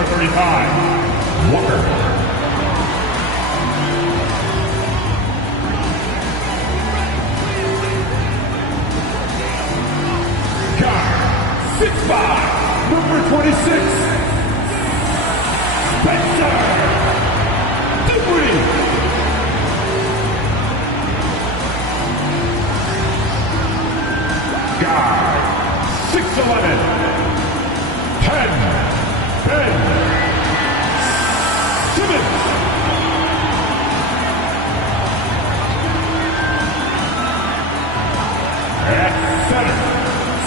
Number 35, Walker. Guard, 6'5", number 26, Spencer Dinwiddie. Guard, 6'11", Ben Simmons. At center,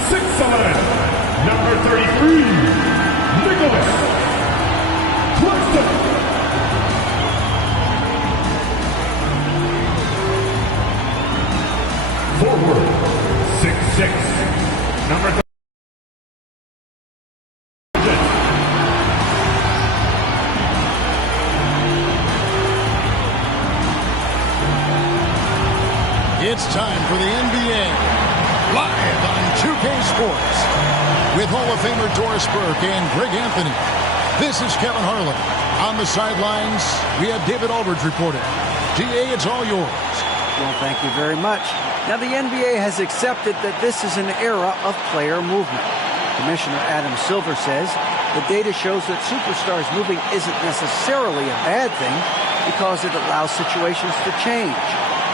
6'11", number 33, Nicholas Claxton. Forward, 6'6", number 30. It's time for the NBA, live on 2K Sports. With Hall of Famer Doris Burke and Greg Anthony. This is Kevin Harlan. On the sidelines, we have David Aldridge reporting. DA, it's all yours. Well, thank you very much. Now, the NBA has accepted that this is an era of player movement. Commissioner Adam Silver says the data shows that superstars moving isn't necessarily a bad thing because it allows situations to change.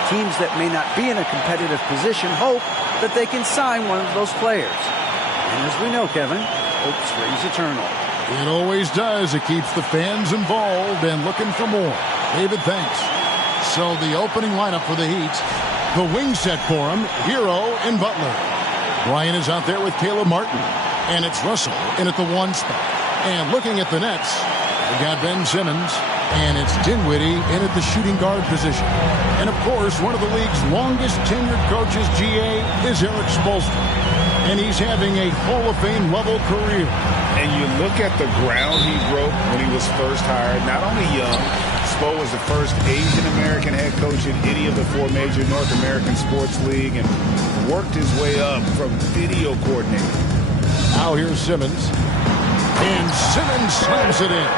Teams that may not be in a competitive position hope that they can sign one of those players. And as we know, Kevin, hope springs eternal. It always does. It keeps the fans involved and looking for more. David, thanks. So the opening lineup for the Heat, the wing set for him, Hero and Butler. Brian is out there with Caleb Martin. And it's Russell in at the 1 spot. And looking at the Nets, we got Ben Simmons. And it's Dinwiddie in at the shooting guard position. And, of course, one of the league's longest tenured coaches, GA, is Eric Spoelstra. And he's having a Hall of Fame level career. And you look at the ground he broke when he was first hired. Not only young, Spo was the first Asian-American head coach in any of the 4 major North American sports league and worked his way up from video coordinator. Now here's Simmons. And Simmons slams it in.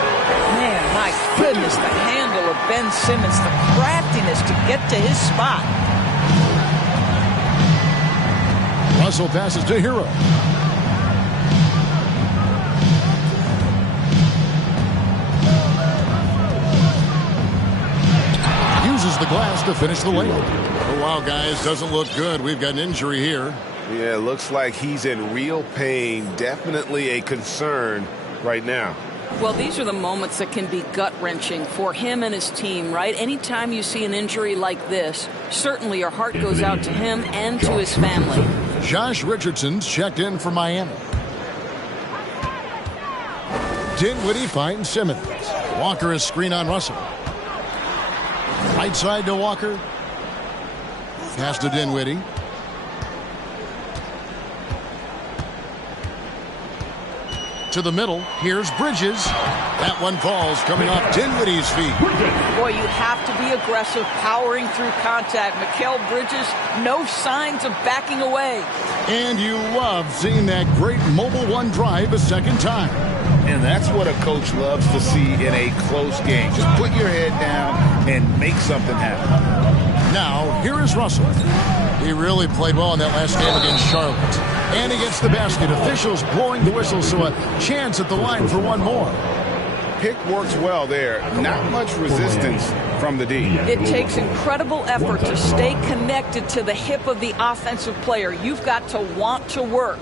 Man, my goodness, the handle of Ben Simmons, the craftiness to get to his spot. Russell passes to Hero. Uses the glass to finish the layup. Oh, wow, guys, doesn't look good. We've got an injury here. Yeah, it looks like he's in real pain. Definitely a concern right now. Well, these are the moments that can be gut-wrenching for him and his team, right? Anytime you see an injury like this, certainly your heart goes out to him and to his family. Josh Richardson's checked in for Miami. Dinwiddie finds Simmons. Walker is screen on Russell. Right side to Walker. Pass to Dinwiddie. To the middle. Here's Bridges. That one falls coming off Dinwiddie's feet. Boy, you have to be aggressive, powering through contact. Mikal Bridges, no signs of backing away. And you love seeing that great mobile one drive a second time. And that's what a coach loves to see in a close game. Just put your head down and make something happen. Now, here is Russell. He really played well in that last game against Charlotte. And against the basket, officials blowing the whistle, so a chance at the line for one more. Pick works well there. Not much resistance from the D. It takes incredible effort to stay connected to the hip of the offensive player. You've got to want to work.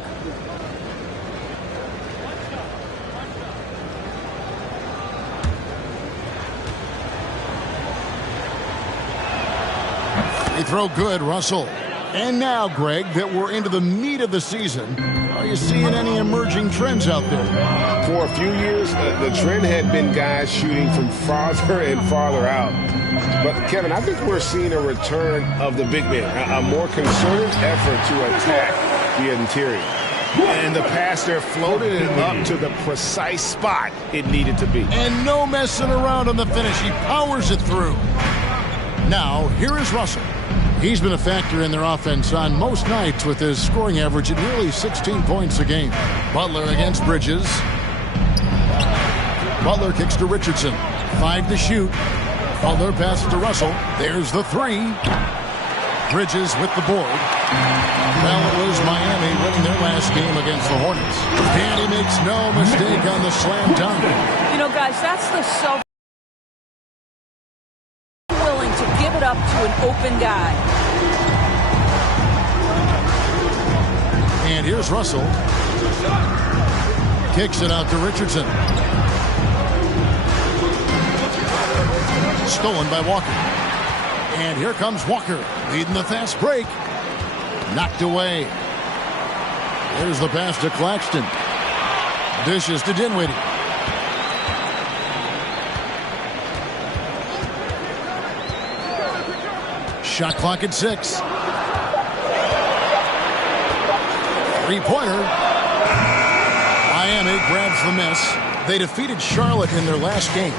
They throw good, Russell. And now, Greg, that we're into the meat of the season, are you seeing any emerging trends out there? For a few years, the trend had been guys shooting from farther and farther out. But, Kevin, I think we're seeing a return of the big man, a more concerted effort to attack the interior. And the pass there floated it up to the precise spot it needed to be. And no messing around on the finish. He powers it through. Now, here is Russell. He's been a factor in their offense on most nights with his scoring average at nearly 16 points a game. Butler against Bridges. Butler kicks to Richardson. 5 to shoot. Butler passes to Russell. There's the 3. Bridges with the board. Well, it was Miami winning their last game against the Hornets. And he makes no mistake on the slam dunk. You know, guys, that's the self willing to give it up to an open guy. And here's Russell. Kicks it out to Richardson. Stolen by Walker. And here comes Walker, leading the fast break. Knocked away. There's the pass to Claxton. Dishes to Dinwiddie. Shot clock at 6. 3-pointer. Miami grabs the miss. They defeated Charlotte in their last game.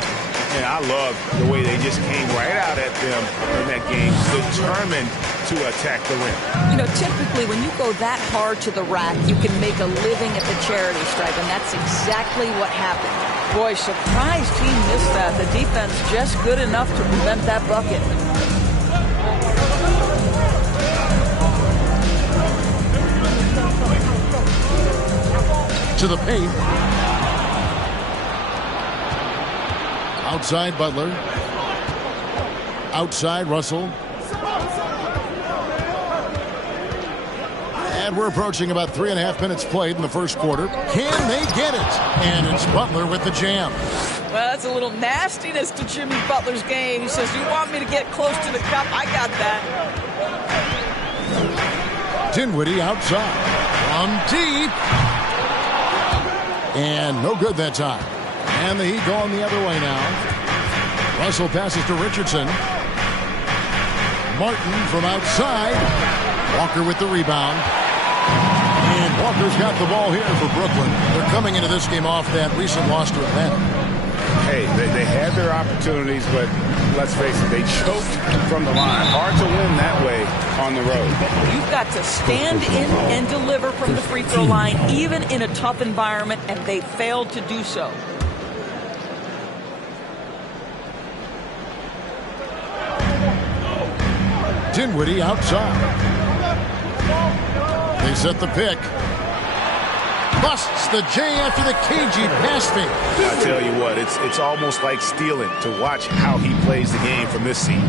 And I love the way they just came right out at them in that game, determined to attack the rim. You know, typically when you go that hard to the rack, you can make a living at the charity stripe, and that's exactly what happened. Boy, surprised he missed that. The defense just good enough to prevent that bucket. To the paint. Outside Butler. Outside Russell. And we're approaching about 3.5 minutes played in the first quarter. Can they get it? And it's Butler with the jam. Well, that's a little nastiness to Jimmy Butler's game. He says, you want me to get close to the cup? I got that. Dinwiddie outside. From deep. And no good that time. And the Heat going the other way now. Russell passes to Richardson. Martin from outside. Walker with the rebound. And Walker's got the ball here for Brooklyn. They're coming into this game off that recent loss to Atlanta. Hey, they had their opportunities, but let's face it, they choked from the line. Hard to win that way on the road. You've got to stand in and deliver from the free throw line, even in a tough environment, and they failed to do so. Dinwiddie outside. They set the pick. Busts the J after the cagey pass fake. I tell you what, it's almost like stealing to watch how he plays the game from this seat.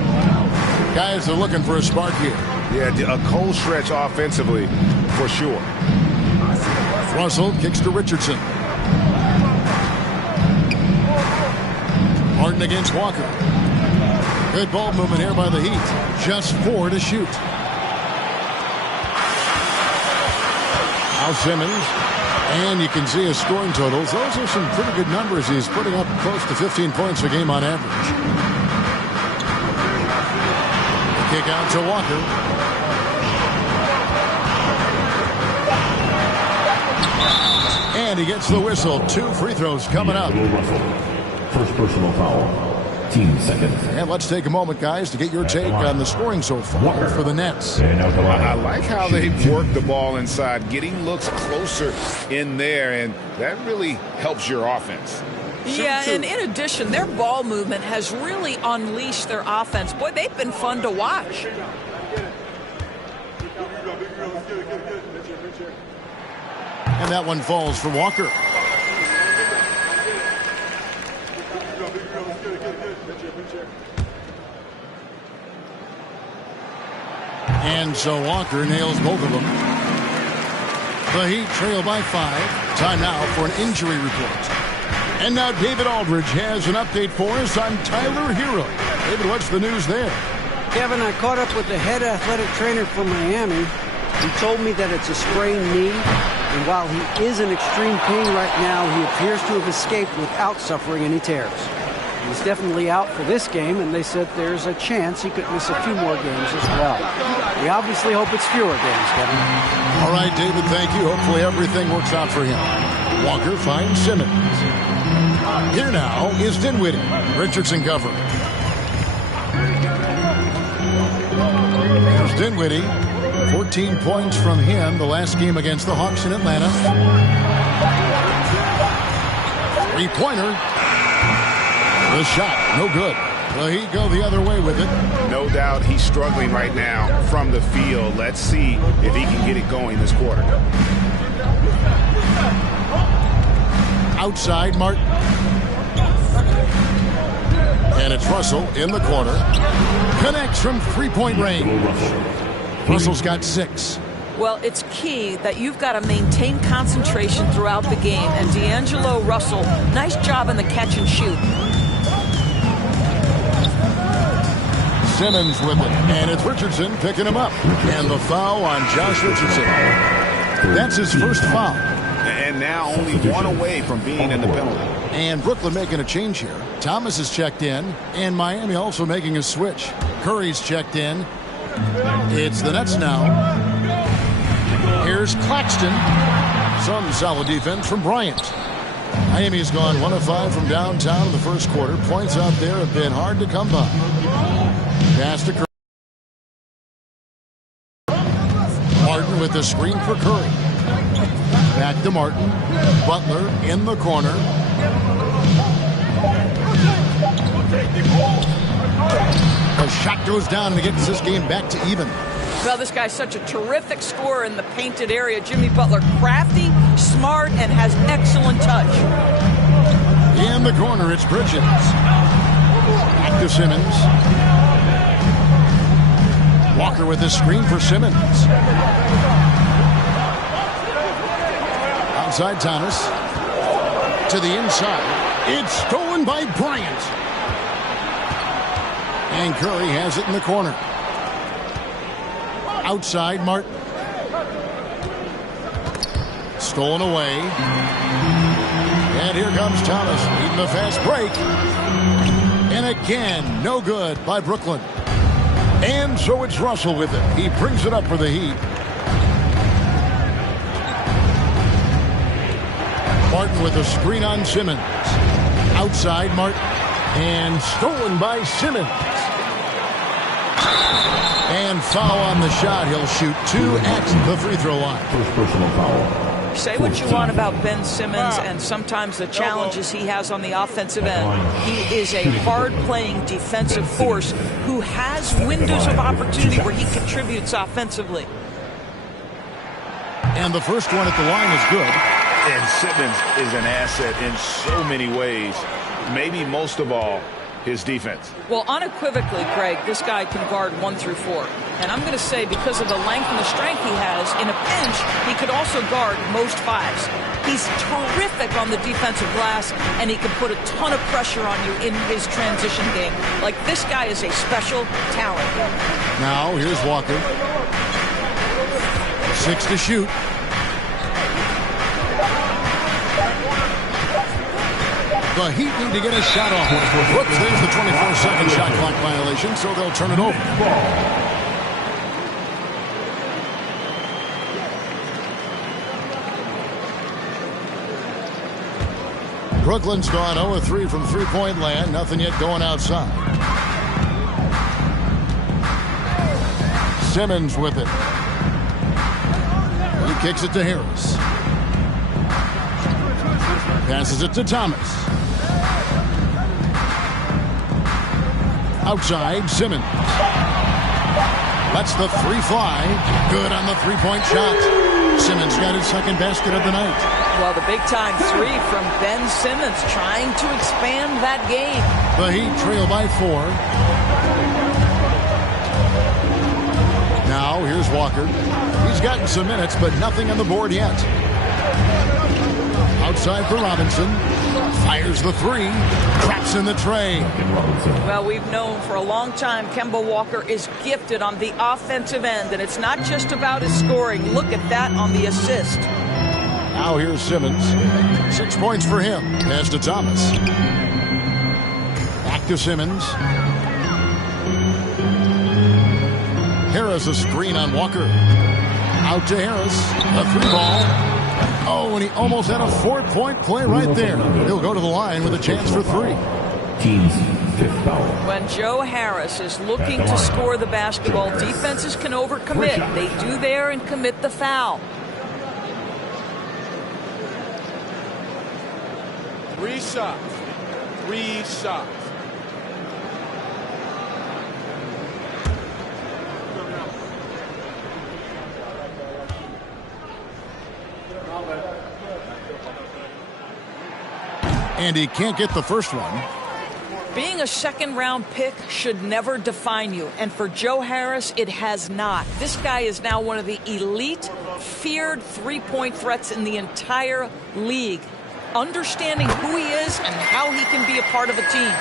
Guys are looking for a spark here. Yeah, a cold stretch offensively for sure. Russell kicks to Richardson. Martin against Walker. Good ball movement here by the Heat. Just 4 to shoot. Now Simmons. And you can see his scoring totals. Those are some pretty good numbers. He's putting up close to 15 points a game on average. The kick out to Walker. And he gets the whistle. 2 free throws coming up. First personal foul. Team second. And let's take a moment, guys, to get your take on the scoring so far for the Nets. I like how they've worked the ball inside, getting looks closer in there, and that really helps your offense. Yeah, and in addition, their ball movement has really unleashed their offense. Boy, they've been fun to watch. And that one falls for Walker. And so Walker nails both of them. The Heat trail by 5. Time now for an injury report. And now David Aldridge has an update for us on Tyler Hero. David, what's the news there? Kevin, I caught up with the head athletic trainer from Miami. He told me that it's a sprained knee, and while he is in extreme pain right now, he appears to have escaped without suffering any tears. He's definitely out for this game, and they said there's a chance he could miss a few more games as well. We obviously hope it's fewer games, Kevin. All right, David, thank you. Hopefully everything works out for him. Walker finds Simmons. Here now is Dinwiddie. Richardson covering. There's Dinwiddie. 14 points from him the last game against the Hawks in Atlanta. 3-pointer. The shot, no good. The Heat go the other way with it. No doubt he's struggling right now from the field. Let's see if he can get it going this quarter. Outside, Martin. And it's Russell in the corner. Connects from three-point range. Russell's got 6. Well, it's key that you've got to maintain concentration throughout the game. And D'Angelo Russell, nice job in the catch and shoot. Simmons with it. And it's Richardson picking him up. And the foul on Josh Richardson. That's his first foul. And now only one away from being in the penalty. And Brooklyn making a change here. Thomas is checked in. And Miami also making a switch. Curry's checked in. It's the Nets now. Here's Claxton. Some solid defense from Bryant. Miami's gone 1 of 5 from downtown in the first quarter. Points out there have been hard to come by. Pass to Curry. Martin with the screen for Curry. Back to Martin. Butler in the corner. The shot goes down and it gets this game back to even. Well, this guy's such a terrific scorer in the painted area. Jimmy Butler, crafty, smart, and has excellent touch. In the corner, it's Bridges. Back to Simmons. Walker with the screen for Simmons. Outside Thomas. To the inside. It's stolen by Bryant. And Curry has it in the corner. Outside Martin. Stolen away. And here comes Thomas. Needing a fast break. And again, no good by Brooklyn. And so it's Russell with it. He brings it up for the Heat. Martin with a screen on Simmons. Outside Martin. And stolen by Simmons. And foul on the shot. He'll shoot 2 at the free throw line. First personal foul. Say what you want about Ben Simmons and sometimes the challenges he has on the offensive end. He is a hard-playing defensive force who has windows of opportunity where he contributes offensively. And the first one at the line is good. And Simmons is an asset in so many ways. Maybe most of all, his defense. Well, unequivocally, Greg, this guy can guard 1 through 4. And I'm going to say because of the length and the strength he has, in a pinch, he could also guard most 5s. He's terrific on the defensive glass, and he can put a ton of pressure on you in his transition game. Like, this guy is a special talent. Now, here's Walker. 6 to shoot. The Heat need to get a shot off. Whoops, there's the 24-second shot clock violation, so they'll turn it over. Brooklyn's gone 0-3 from three-point land. Nothing yet going outside. Simmons with it. He kicks it to Harris. Passes it to Thomas. Outside, Simmons. Lets the 3 fly. Good on the three-point shot. Simmons got his second basket of the night. Well, the big-time 3 from Ben Simmons trying to expand that game. The Heat trail by 4. Now, here's Walker. He's gotten some minutes, but nothing on the board yet. Outside for Robinson. Fires the 3. Traps in the tray. Well, we've known for a long time Kemba Walker is gifted on the offensive end, and it's not just about his scoring. Look at that on the assist. Now here's Simmons. 6 points for him. Pass to Thomas. Back to Simmons. Harris a screen on Walker. Out to Harris. A 3 ball. Oh, and he almost had a 4-point play right there. He'll go to the line with a chance for 3. Team's 5th foul. When Joe Harris is looking to score the basketball, defenses can overcommit. They do there and commit the foul. 3 shots. 3 shots. And he can't get the first one. Being a second-round pick should never define you, and for Joe Harris, it has not. This guy is now one of the elite, feared three-point threats in the entire league. Understanding who he is and how he can be a part of a team.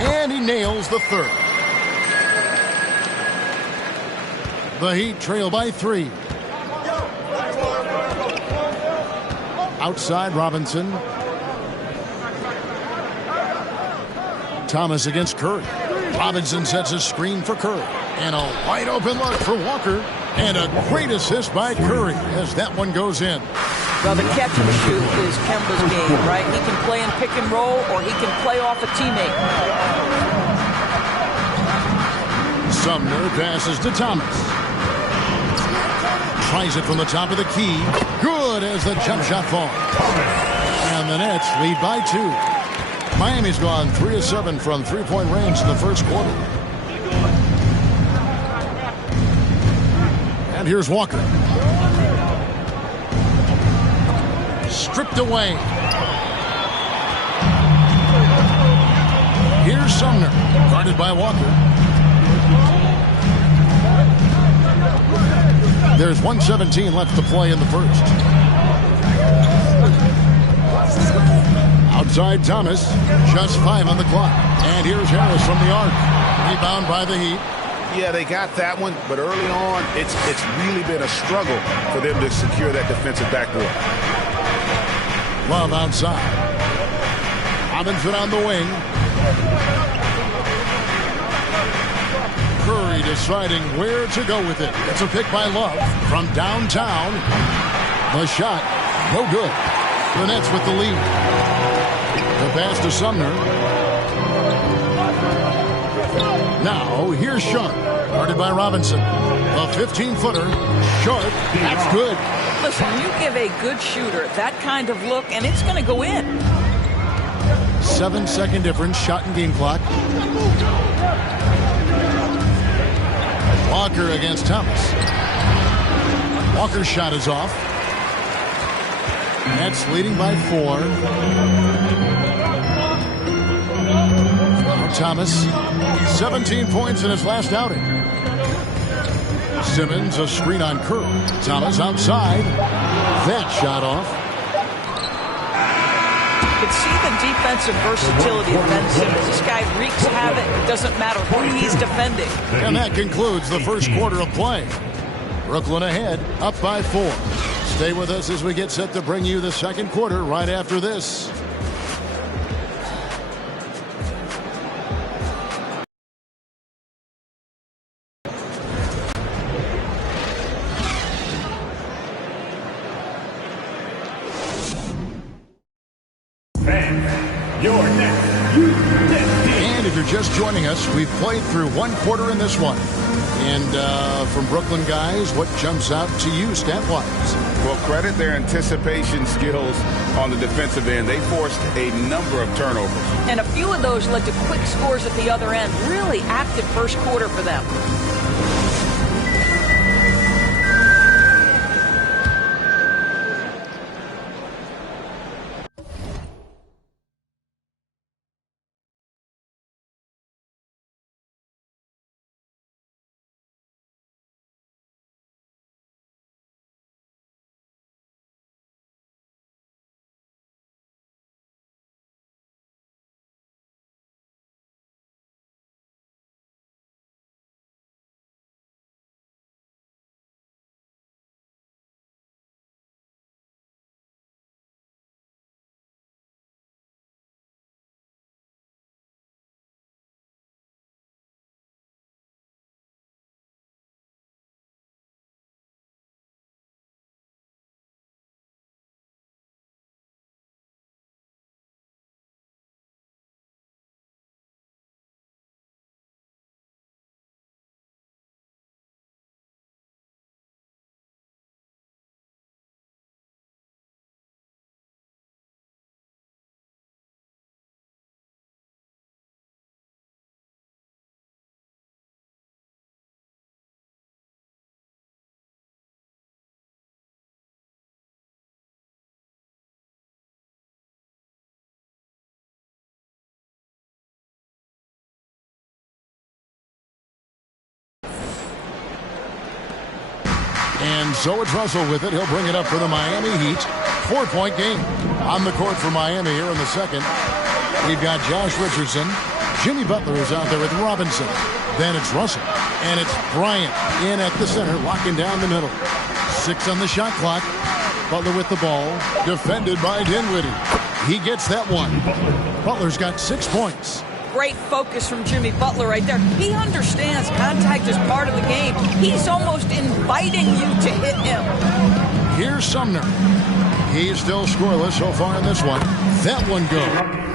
And he nails the third. The Heat trail by 3. Outside Robinson. Thomas against Curry. Robinson sets a screen for Curry. And a wide open look for Walker. And a great assist by Curry as that one goes in. Well, the catch and shoot is Kemba's game, right? He can play in pick and roll or he can play off a teammate. Sumner passes to Thomas. Tries it from the top of the key. Good as the jump shot falls. And the Nets lead by 2. Miami's gone 3 of 7 from three-point range in the first quarter. And here's Walker. Stripped away. Here's Sumner. Guarded by Walker. There's 1:17 left to play in the first. Outside Thomas. Just 5 on the clock. And here's Harris from the arc. Rebound by the Heat. Yeah, they got that one, but early on, it's really been a struggle for them to secure that defensive backboard. Love outside. Robinson on the wing. Curry deciding where to go with it. It's a pick by Love from downtown. The shot, no good. The Nets with the lead. The pass to Sumner. Now, here's Sharp. Guarded by Robinson. A 15-footer. Sharp. That's good. Listen, you give a good shooter that kind of look, and it's going to go in. 7-second difference. Shot and game clock. Walker against Thomas. Walker's shot is off. Nets leading by 4. Now Thomas, 17 points in his last outing. Simmons, a screen on Curry. Thomas outside. That shot off. You can see the defensive versatility of Ben Simmons. This guy wreaks havoc. It doesn't matter who he's defending. And that concludes the first quarter of play. Brooklyn ahead, up by 4. Stay with us as we get set to bring you the second quarter right after this. And if you're just joining us, we've played through one quarter in this one. And from Brooklyn guys, what jumps out to you stat-wise? Well, credit their anticipation skills on the defensive end. They forced a number of turnovers. And a few of those led to quick scores at the other end. Really active first quarter for them. And so it's Russell with it. He'll bring it up for the Miami Heat. 4-point game. On the court for Miami here in the second. We've got Josh Richardson. Jimmy Butler is out there with Robinson. Then it's Russell. And it's Bryant in at the center, locking down the middle. 6 on the shot clock. Butler with the ball. Defended by Dinwiddie. He gets that one. Butler's got 6 points. Great focus from Jimmy Butler right there. He understands contact is part of the game. He's almost inviting you to hit him. Here's Sumner. He's still scoreless so far in this one. That one goes.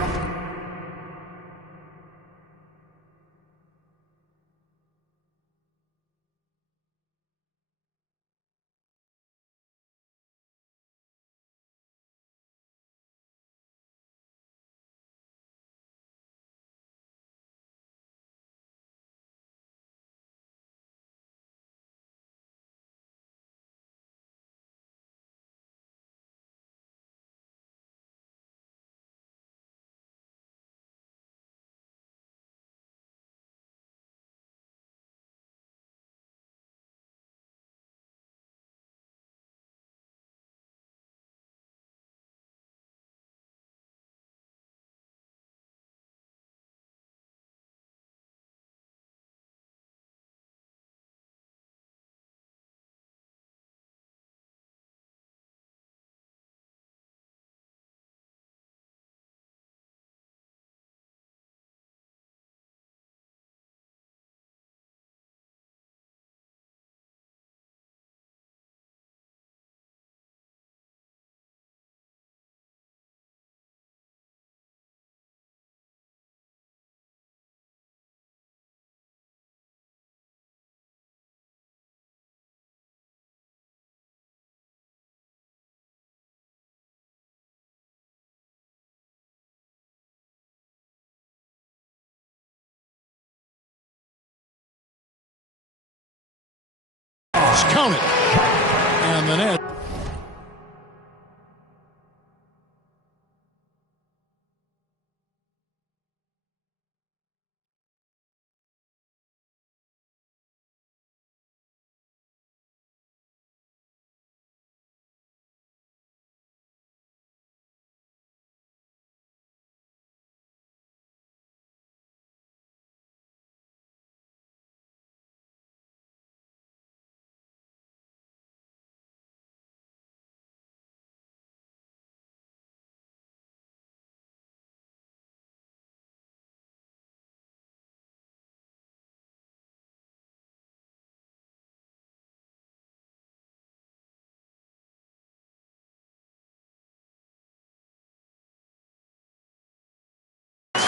Count it. And the net.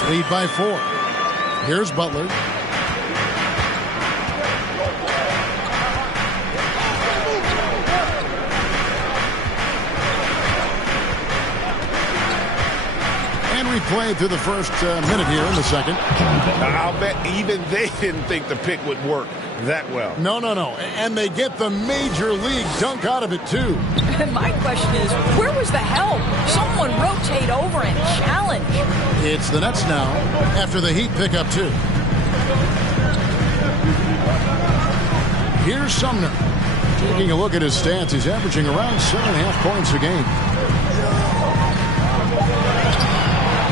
Lead by 4. Here's Butler. And we played through the first minute here in the second. I'll bet even they didn't think the pick would work that well. No. And they get the major league dunk out of it, too. My question is, where was the help? Someone rotate over and challenge. It's the Nets now after the Heat pick up 2. Here's Sumner. Taking a look at his stats, he's averaging around 7.5 points a game.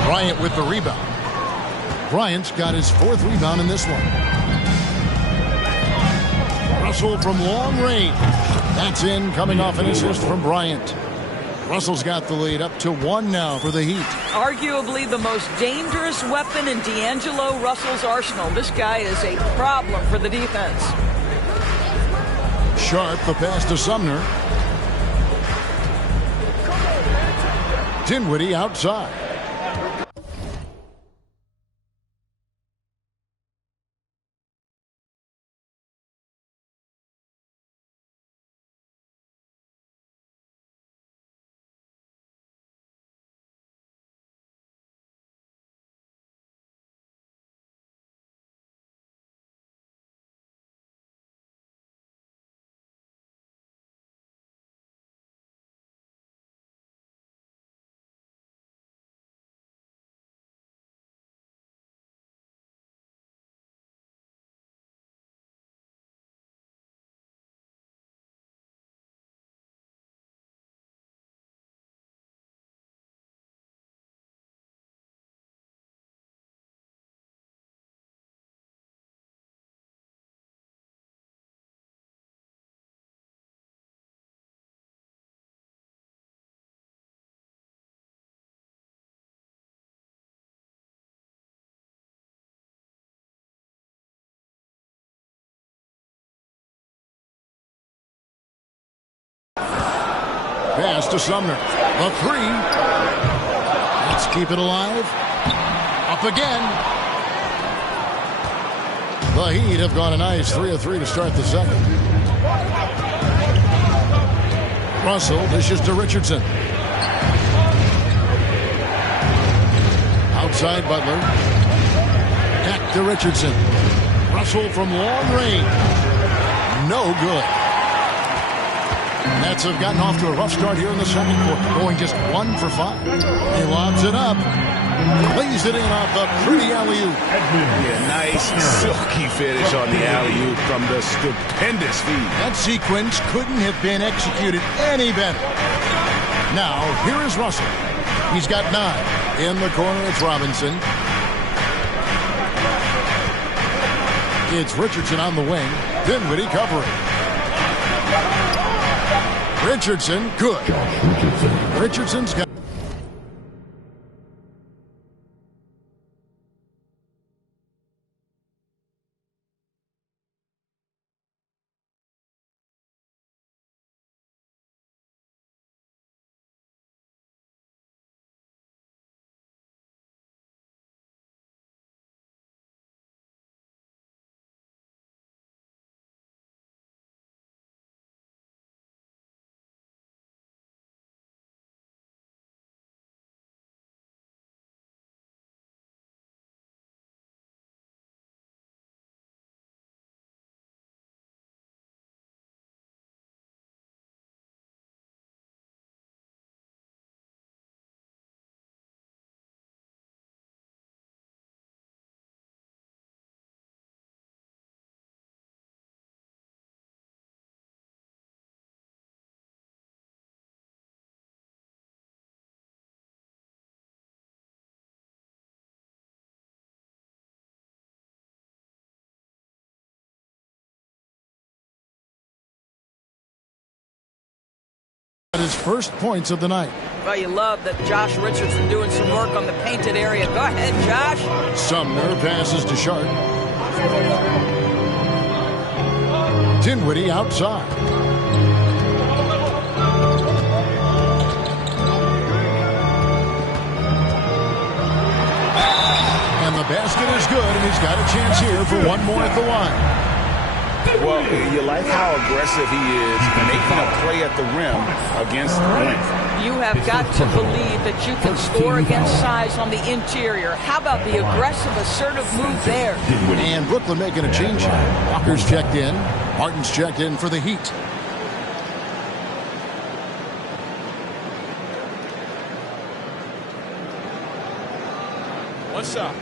Bryant with the rebound. Bryant's got his 4th rebound in this one. Russell from long range. That's in, coming off an assist from Bryant. Russell's got the lead up to 1 now for the Heat. Arguably the most dangerous weapon in D'Angelo Russell's arsenal. This guy is a problem for the defense. Sharp, the pass to Sumner. Dinwiddie outside. pass to Sumner. The three. Let's keep it alive. Up again. The Heat have gone a nice 3 of 3 to start the second. Russell dishes to Richardson. Outside Butler. Back to Richardson. Russell from long range. No good. Nets have gotten off to a rough start here in the second quarter, going just 1 for 5. He lobs it up. Lays it in off the pretty alley-oop. Yeah, nice silky finish on the alley-oop from the stupendous feed. That sequence couldn't have been executed any better. Now, here is Russell. He's got 9. In the corner, it's Robinson. It's Richardson on the wing. Dinwiddie covering. Richardson, good. Richardson's got... his first points of the night. Well, you love that Josh Richardson doing some work on the painted area. Go ahead, Josh. Sumner passes to Sharp. Dinwiddie outside. And the basket is good, and he's got a chance here for one more at the line. Well, you like how aggressive he is making a play at the rim against length. You have got to believe that you can score against size on the interior. How about the aggressive, assertive move there? And Brooklyn making a change here. Walker's checked in. Martin's checked in for the Heat. What's up?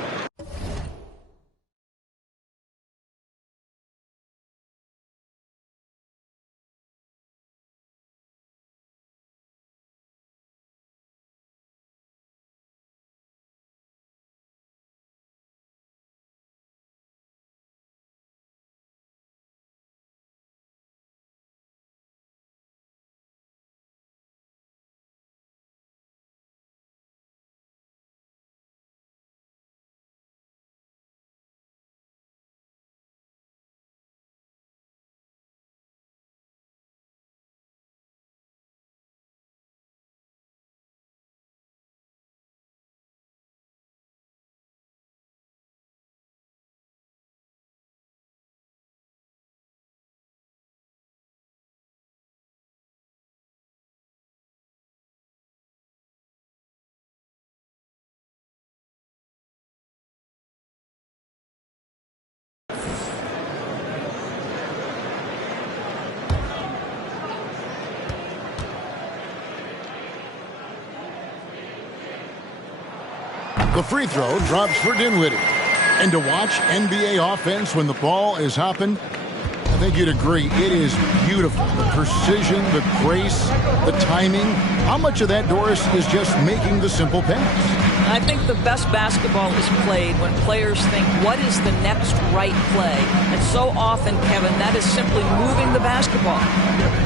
The free throw drops for Dinwiddie. And to watch NBA offense when the ball is hopping, I think you'd agree, it is beautiful. The precision, the grace, the timing. How much of that, Doris, is just making the simple pass? I think the best basketball is played when players think, what is the next right play? And so often, Kevin, that is simply moving the basketball.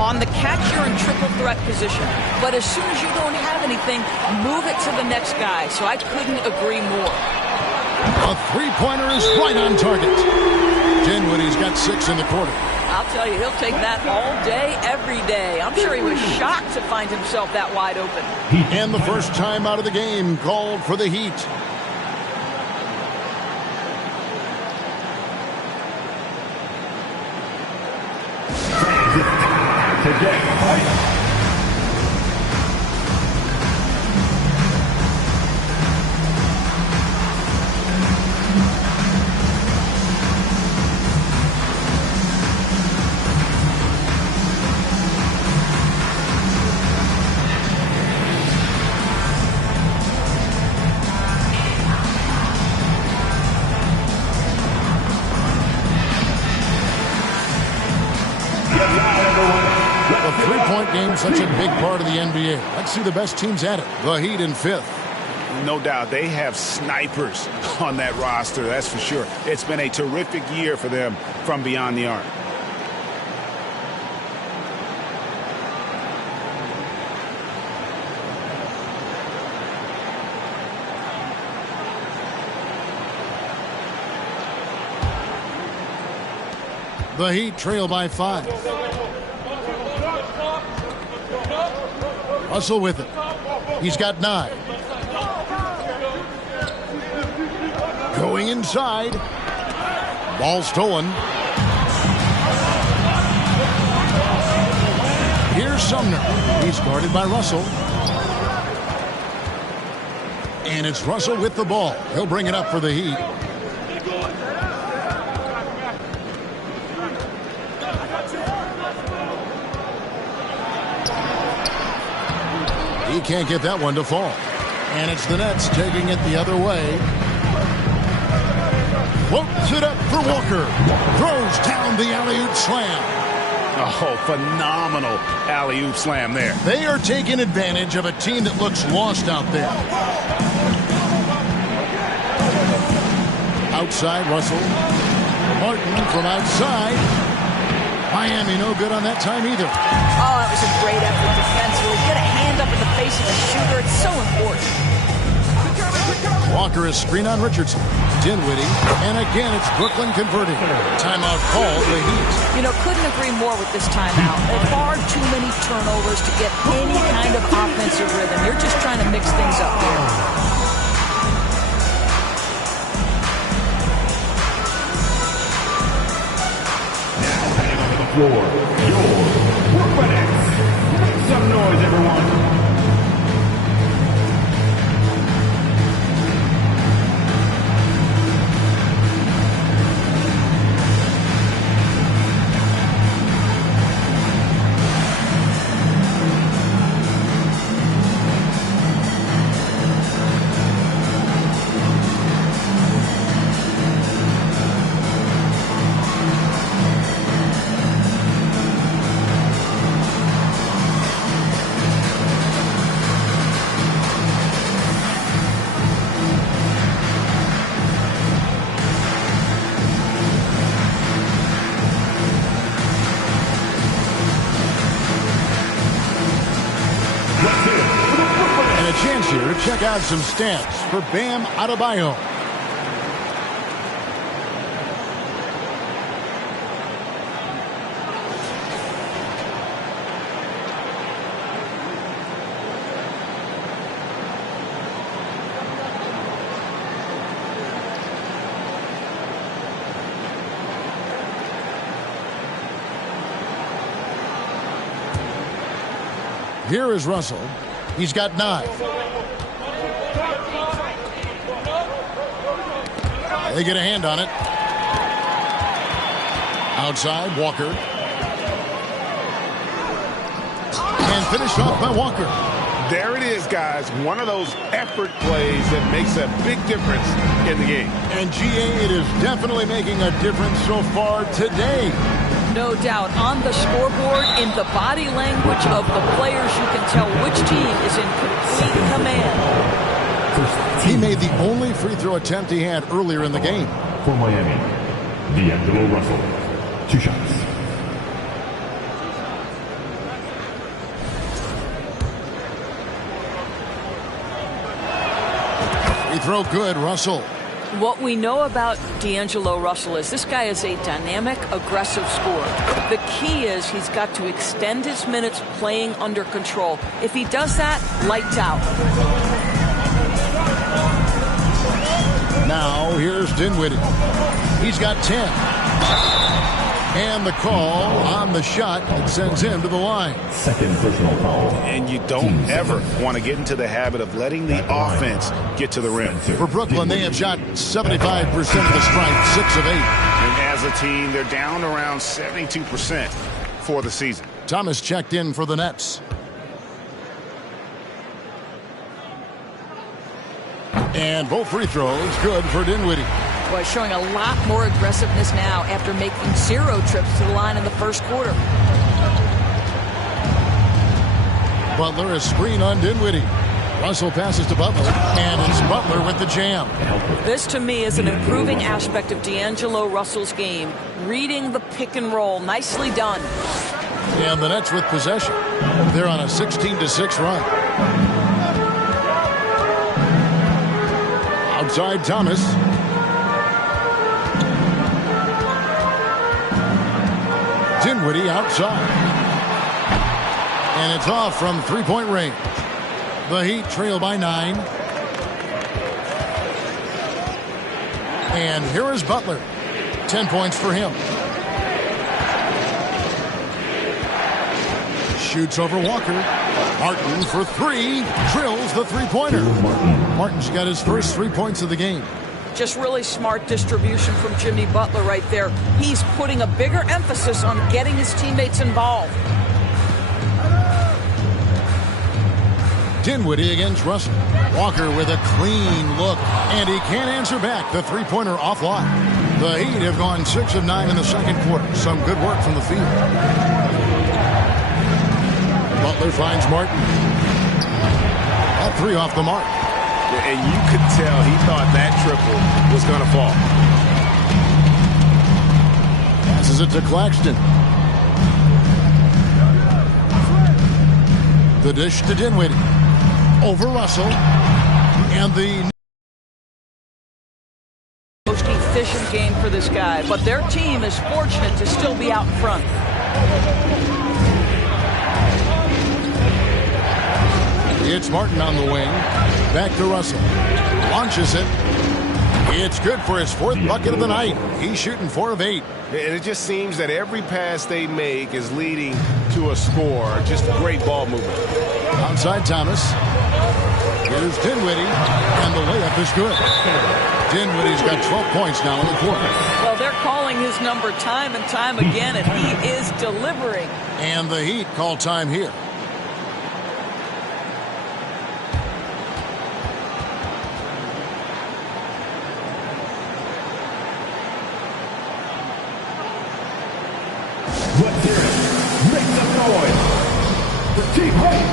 On the catch, you're in triple threat position. But as soon as you don't have anything, move it to the next guy. So I couldn't agree more. A three-pointer is right on target. Dinwiddie's got 6 in the quarter. I'll tell you, he'll take that all day, every day. I'm sure he was shocked to find himself that wide open. And the first time out of the game called for the Heat. The three-point game, such a big part of the NBA. Let's see the best teams at it. The Heat in fifth. No doubt they have snipers on that roster, that's for sure. It's been a terrific year for them from beyond the arc. The Heat trail by 5. Russell with it. He's got 9. Going inside. Ball stolen. Here's Sumner. He's guarded by Russell. And it's Russell with the ball. He'll bring it up for the Heat. He can't get that one to fall. And it's the Nets taking it the other way. Floats it up for Walker. Throws down the alley-oop slam. Oh, phenomenal alley-oop slam there. They are taking advantage of a team that looks lost out there. Outside, Russell. Martin from outside. Miami no good on that time either. Oh, that was a great effort defensively. Get a hand up in the face of a shooter. It's so important. Walker is screen on Richardson. Dinwiddie. And again, it's Brooklyn converting. Timeout called the Heat. You know, couldn't agree more with this timeout. Far too many turnovers to get any kind of offensive rhythm. You're just trying to mix things up here. Your Brooklyn Nets. Make some noise, everyone. Here to check out some stats for Bam Adebayo. Here is Russell. He's got 9. They get a hand on it. Outside, Walker. And finished off by Walker. There it is, guys. One of those effort plays that makes a big difference in the game. And GA, it is definitely making a difference so far today. No doubt. On the scoreboard, in the body language of the players, you can tell which team is in complete command. He made the only free throw attempt he had earlier in the game. For Miami, D'Angelo Russell. 2 shots. Free throw good, Russell. What we know about D'Angelo Russell is this guy is a dynamic, aggressive scorer. The key is he's got to extend his minutes playing under control. If he does that, lights out. Now here's Dinwiddie. He's got 10. And the call on the shot that sends him to the line. Second personal foul. And you don't ever want to get into the habit of letting the offense get to the rim. For Brooklyn, they have shot 75% of the strike, 6 of 8. And as a team, they're down around 72% for the season. Thomas checked in for the Nets. And both free throws good for Dinwiddie. Boy, showing a lot more aggressiveness now after making 0 trips to the line in the first quarter. Butler is screen on Dinwiddie. Russell passes to Butler, and it's Butler with the jam. This, to me, is an improving aspect of D'Angelo Russell's game. Reading the pick and roll. Nicely done. And the Nets with possession. They're on a 16-6 run. Outside Thomas. Dinwiddie outside. And it's off from three-point range. The Heat trail by 9. And here is Butler. 10 points for him. Shoots over Walker. Martin for 3. Drills the three-pointer. Martin's got his first 3 points of the game. Just really smart distribution from Jimmy Butler right there. He's putting a bigger emphasis on getting his teammates involved. Dinwiddie against Russell. Walker with a clean look, and he can't answer back. The three-pointer offline. The Heat have gone 6 of 9 in the second quarter. Some good work from the field. Butler finds Martin. All 3 off the mark. And you could tell he thought that triple was going to fall. Passes it to Claxton. The dish to Dinwiddie. Over Russell. And the Most efficient game for this guy, but their team is fortunate to still be out in front. It's Martin on the wing. Back to Russell. Launches it. It's good for his 4th bucket of the night. He's shooting 4 of 8. And it just seems that every pass they make is leading to a score. Just great ball movement. Outside Thomas. Here's Dinwiddie. And the layup is good. Dinwiddie's got 12 points now in the quarter. Well, they're calling his number time and time again, and he is delivering. And the Heat call time here. Let's hear it. Make some noise for Team Heat.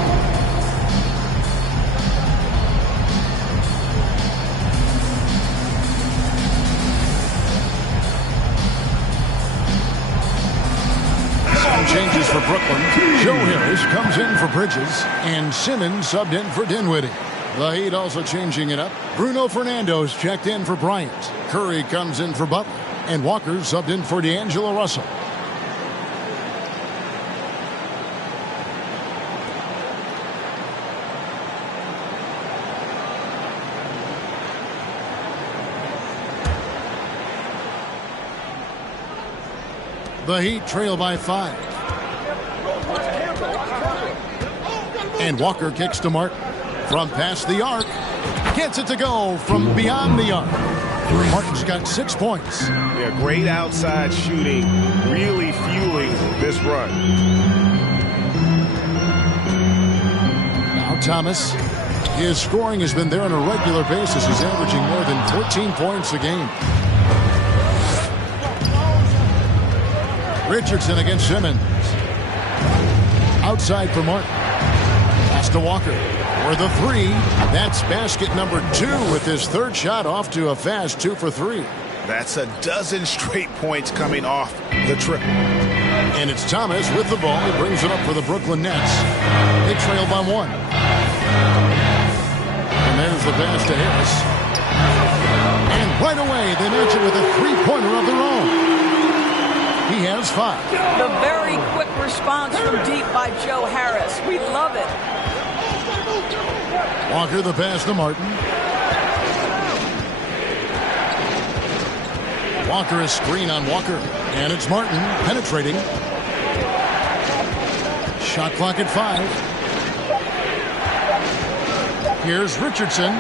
Some changes for Brooklyn. Joe Harris comes in for Bridges, and Simmons subbed in for Dinwiddie. The Heat also changing it up. Bruno Fernando's checked in for Bryant. Curry comes in for Butler, and Walker subbed in for D'Angelo Russell. The Heat trail by 5. And Walker kicks to Martin. From past the arc. Gets it to go from beyond the arc. Martin's got 6 points. Yeah, great outside shooting. Really fueling this run. Now Thomas. His scoring has been there on a regular basis. He's averaging more than 14 points a game. Richardson against Simmons. Outside for Martin. Pass to Walker. For the 3. That's basket number 2 with his 3rd shot off to a fast 2 for 3. That's a dozen straight points coming off the trip. And it's Thomas with the ball. He brings it up for the Brooklyn Nets. They trail by 1. And there's the pass to Harris. And Right away, they match it with a three-pointer of their own. He has 5. The very quick response from deep by Joe Harris. We love it. Walker the pass to Martin. Walker is screen on Walker. And it's Martin penetrating. Shot clock at 5. Here's Richardson.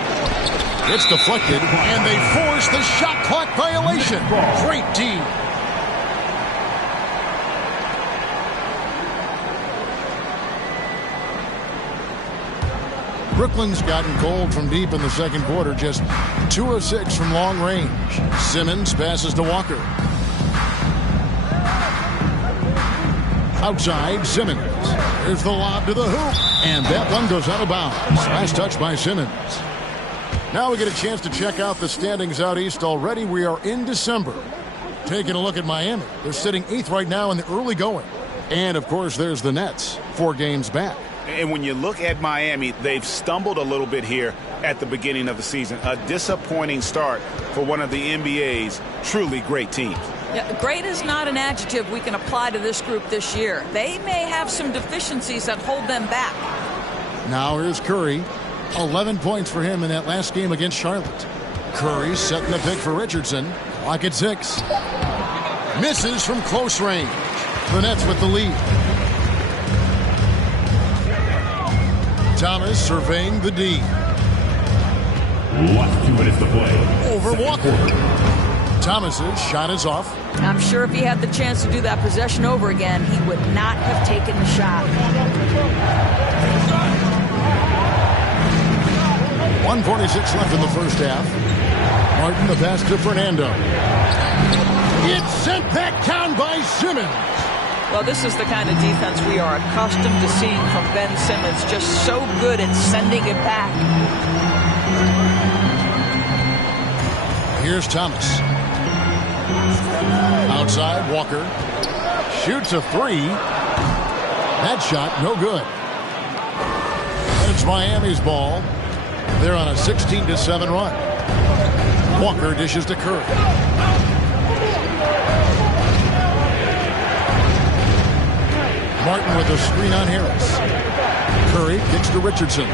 It's deflected, and they force the shot clock violation. Great D. Brooklyn's gotten cold from deep in the second quarter, just 2 of 6 from long range. Simmons passes to Walker. Outside, Simmons. Here's the lob to the hoop, and that one goes out of bounds. Last touch by Simmons. Now we get a chance to check out the standings out east. Already we are in December. Taking a look at Miami. They're sitting 8th right now in the early going. And, of course, there's the Nets, 4 games back. And when you look at Miami, they've stumbled a little bit here at the beginning of the season. A disappointing start for one of the NBA's truly great teams. Yeah, great is not an adjective we can apply to this group this year. They may have some deficiencies that hold them back. Now here's Curry. 11 points for him in that last game against Charlotte. Curry setting the pick for Richardson. Clock at 6. Misses from close range. The Nets with the lead. Thomas surveying the D. Last 2 minutes to play. Over Walker. Thomas's shot is off. I'm sure if he had the chance to do that possession over again, he would not have taken the shot. 1:46 left in the first half. Martin the pass to Fernando. It sent that down by Simmons. Well, this is the kind of defense we are accustomed to seeing from Ben Simmons. Just so good at sending it back. Here's Thomas. Outside, Walker. Shoots a 3. That shot, no good. And it's Miami's ball. They're on a 16-7 run. Walker dishes to Curry. Martin with a screen on Harris. Curry kicks to Richardson.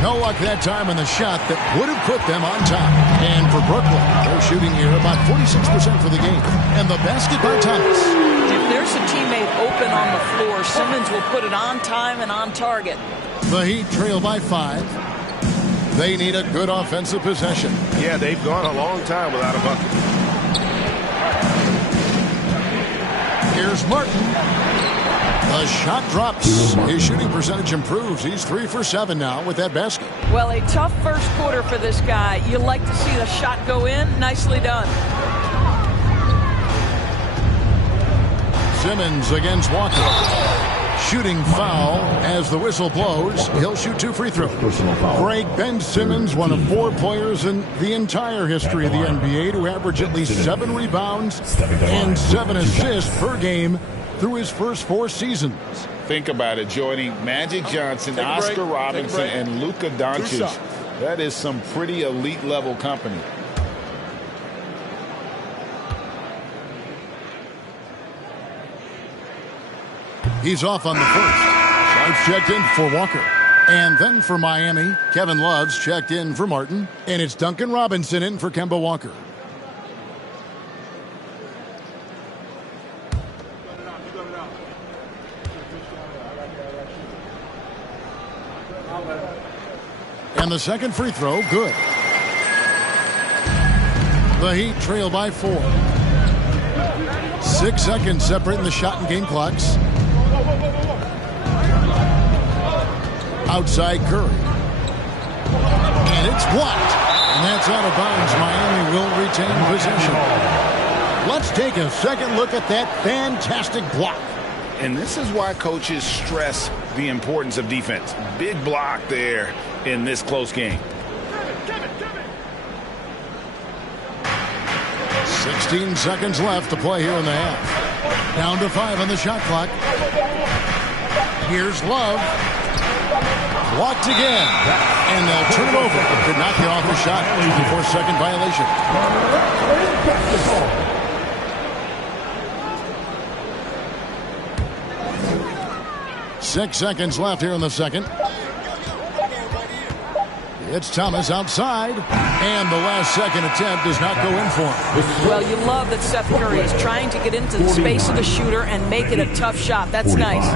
No luck that time on the shot that would have put them on top. And for Brooklyn, they're shooting here about 46% for the game. And the basket by Thomas. If there's a teammate open on the floor, Simmons will put it on time and on target. The Heat trail by 5. They need a good offensive possession. Yeah, they've gone a long time without a bucket. Here's Martin. The shot drops. His shooting percentage improves. He's 3 for 7 now with that basket. Well, a tough first quarter for this guy. You like to see the shot go in. Nicely done. Simmons against Walker. Shooting foul as the whistle blows. He'll shoot 2 free throws. Greg, Ben Simmons, one of 4 players in the entire history of the NBA to average at least 7 rebounds and 7 assists per game through his first 4 seasons. Think about it, joining Magic Johnson, Oscar Robinson, and Luka Doncic. That is some pretty elite level company. He's off on the first. Sharps checked in for Walker. And then for Miami, Kevin Love's checked in for Martin. And it's Duncan Robinson in for Kemba Walker. And the second free throw, good. The Heat trail by 4. 6 seconds separating the shot and game clocks. Outside Curry. And it's blocked. And that's out of bounds. Miami will retain possession. Let's take a second look at that fantastic block. And this is why coaches stress the importance of defense. Big block there in this close game. 16 seconds left to play here in the half. Down to 5 on the shot clock. Here's Love. Blocked again. And they'll turn it over. Could not get off the shot. 4-second violation. 6 seconds left here in the second. It's Thomas outside, and the last second attempt does not go in for him. Well, you love that Seth Curry is trying to get into the space of the shooter and make it a tough shot. That's nice.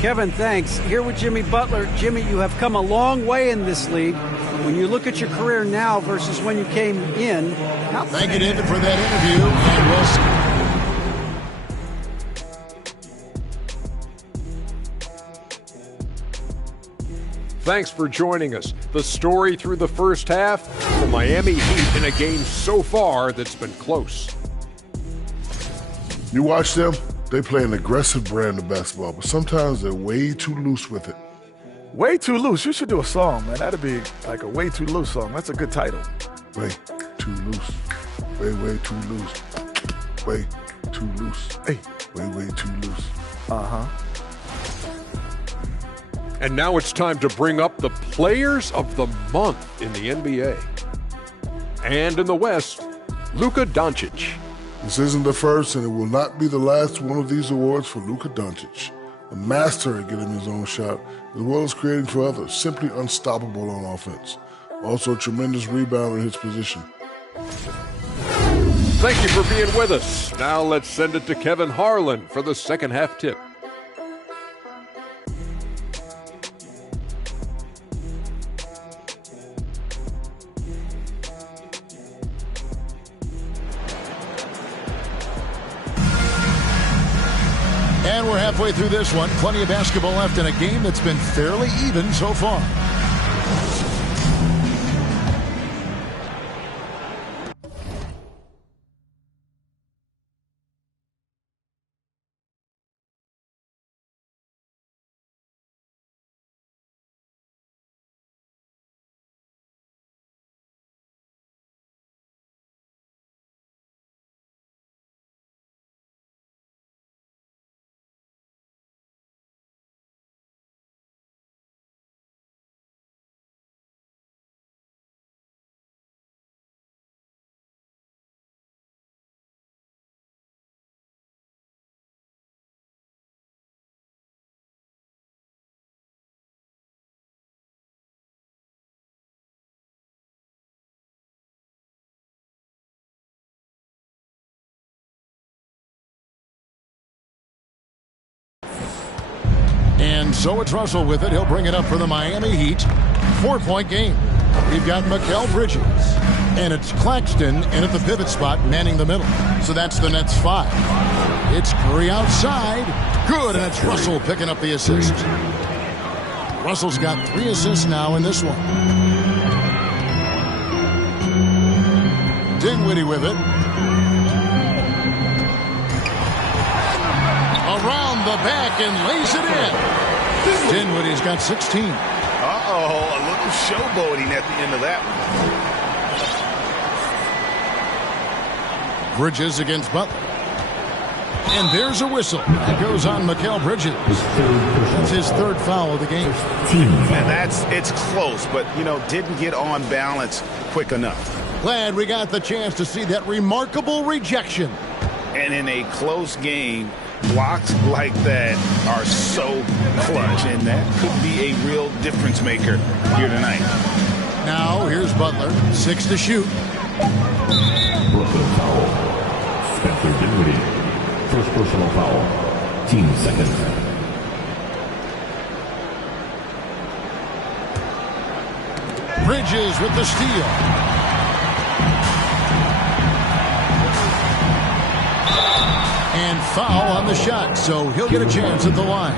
Kevin, thanks. Here with Jimmy Butler. Jimmy, you have come a long way in this league. When you look at your career now versus when you came in. Thank you, David, for that interview. And Thanks for joining us. The story through the first half, the Miami Heat in a game so far that's been close. You watch them, they play an aggressive brand of basketball, but sometimes they're way too loose with it. Way too loose. You should do a song, man. That'd be like a way too loose song. That's a good title. Way too loose. Way too loose. Way too loose. Hey. Way too loose. Uh-huh. And now it's time to bring up the Players of the Month in the NBA. And in the West, Luka Doncic. This isn't the first, and it will not be the last one of these awards for Luka Doncic. A master at getting his own shot, as well as creating for others. Simply unstoppable on offense. Also a tremendous rebounder in his position. Thank you for being with us. Now let's send it to Kevin Harlan for the second half tip. And we're halfway through this one. Plenty of basketball left in a game that's been fairly even so far. And so it's Russell with it. He'll bring it up for the Miami Heat. 4-point game. We've got Mikal Bridges. And it's Claxton in at the pivot spot, manning the middle. So that's the Nets 5. It's Curry outside. Good, and it's Russell picking up the assist. Russell's got 3 assists now in this one. Dinwiddie with it. Around the back and lays it in. Dinwiddie's got 16. Uh-oh, a little showboating at the end of that one. Bridges against Butler. And there's a whistle. That goes on Mikal Bridges. That's his 3rd foul of the game. And it's close, but, didn't get on balance quick enough. Glad we got the chance to see that remarkable rejection. And in a close game, blocks like that are so clutch, and that could be a real difference maker here tonight. Now, here's Butler, 6 to shoot. Brooklyn foul. Spencer Dinwiddie. First personal foul. Team second. Bridges with the steal. And foul on the shot, so he'll get a chance at the line.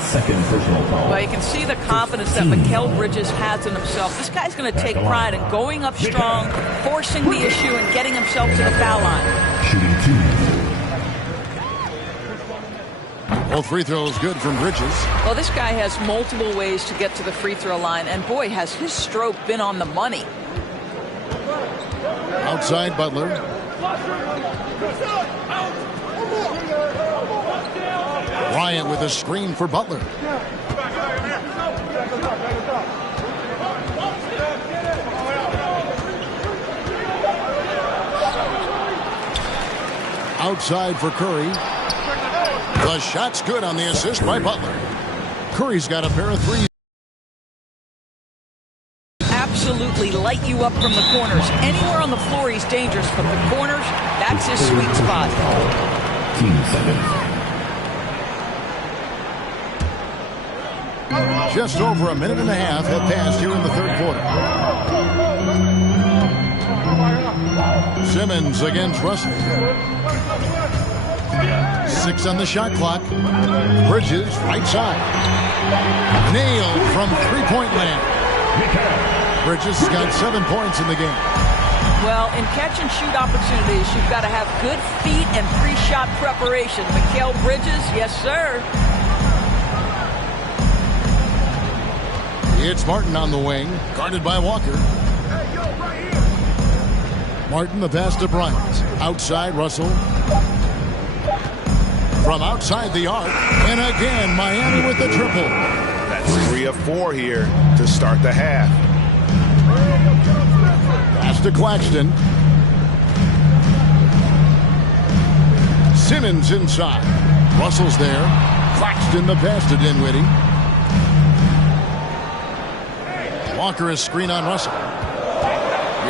Second personal foul. Well, you can see the confidence that Mikal Bridges has in himself. This guy's going to take pride in going up strong, forcing the issue, and getting himself to the foul line. Shooting 2. Both free throws good from Bridges. Well, this guy has multiple ways to get to the free throw line, and boy, has his stroke been on the money. Outside Butler. Bryant with a screen for Butler. Outside for Curry. The shot's good on the assist by Butler. Curry's got a pair of threes. Absolutely light you up from the corners. Anywhere on the floor he's dangerous, but the corners, that's his sweet spot. Just over a minute and a half have passed here in the third quarter. Simmons against Russell. 6 on the shot clock. Bridges, right side. Nailed from three-point land. Bridges has got 7 points in the game. Well, in catch-and-shoot opportunities, you've got to have good feet and pre-shot preparation. Mikal Bridges, yes, sir. It's Martin on the wing, guarded by Walker. Martin, the pass to Bryant. Outside, Russell. From outside the arc, and again, Miami with the triple. That's 3 of 4 here to start the half. Pass to Claxton. Simmons inside. Russell's there. Claxton the pass to Dinwiddie. Walker is screen on Russell.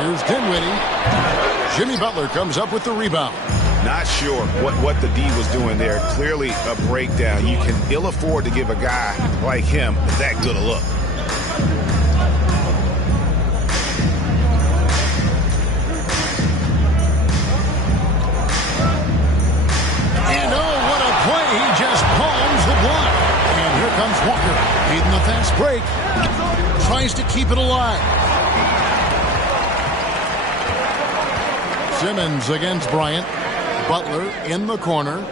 Here's Dinwiddie. Jimmy Butler comes up with the rebound. Not sure what the D was doing there. Clearly a breakdown. You can ill afford to give a guy like him that good a look. And oh, what a play. He just palms the block. And here comes Walker, leading the fast break. Tries to keep it alive. Simmons against Bryant. Butler in the corner.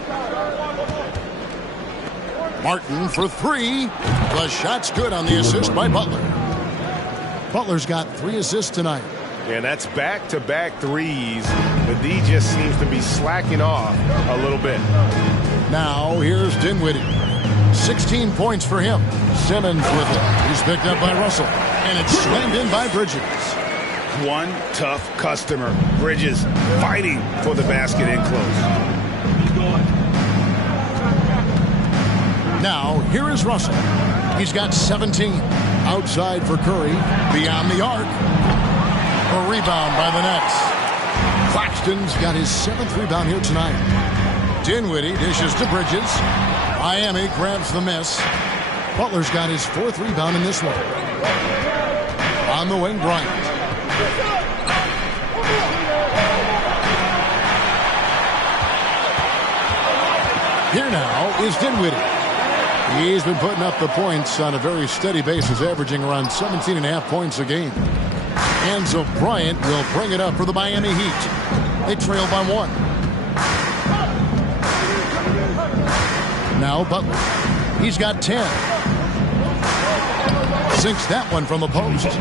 Martin for 3. The shot's good on the assist by Butler. Butler's got 3 assists tonight. And that's back-to-back threes. The D just seems to be slacking off a little bit. Now here's Dinwiddie. 16 points for him. Simmons with it. He's picked up by Russell. And it's slammed in by Bridges. One tough customer. Bridges fighting for the basket in close. Now, here is Russell. He's got 17. Outside for Curry. Beyond the arc. A rebound by the Nets. Claxton's got his 7th rebound here tonight. Dinwiddie dishes to Bridges. Miami grabs the miss. Butler's got his 4th rebound in this one. On the wing, Bryant. Here now is Dinwiddie. He's been putting up the points on a very steady basis, averaging around 17.5 points a game. Hands of Bryant will bring it up for the Miami Heat. They trail by 1. Now Butler. He's got 10. Sinks that one from the post.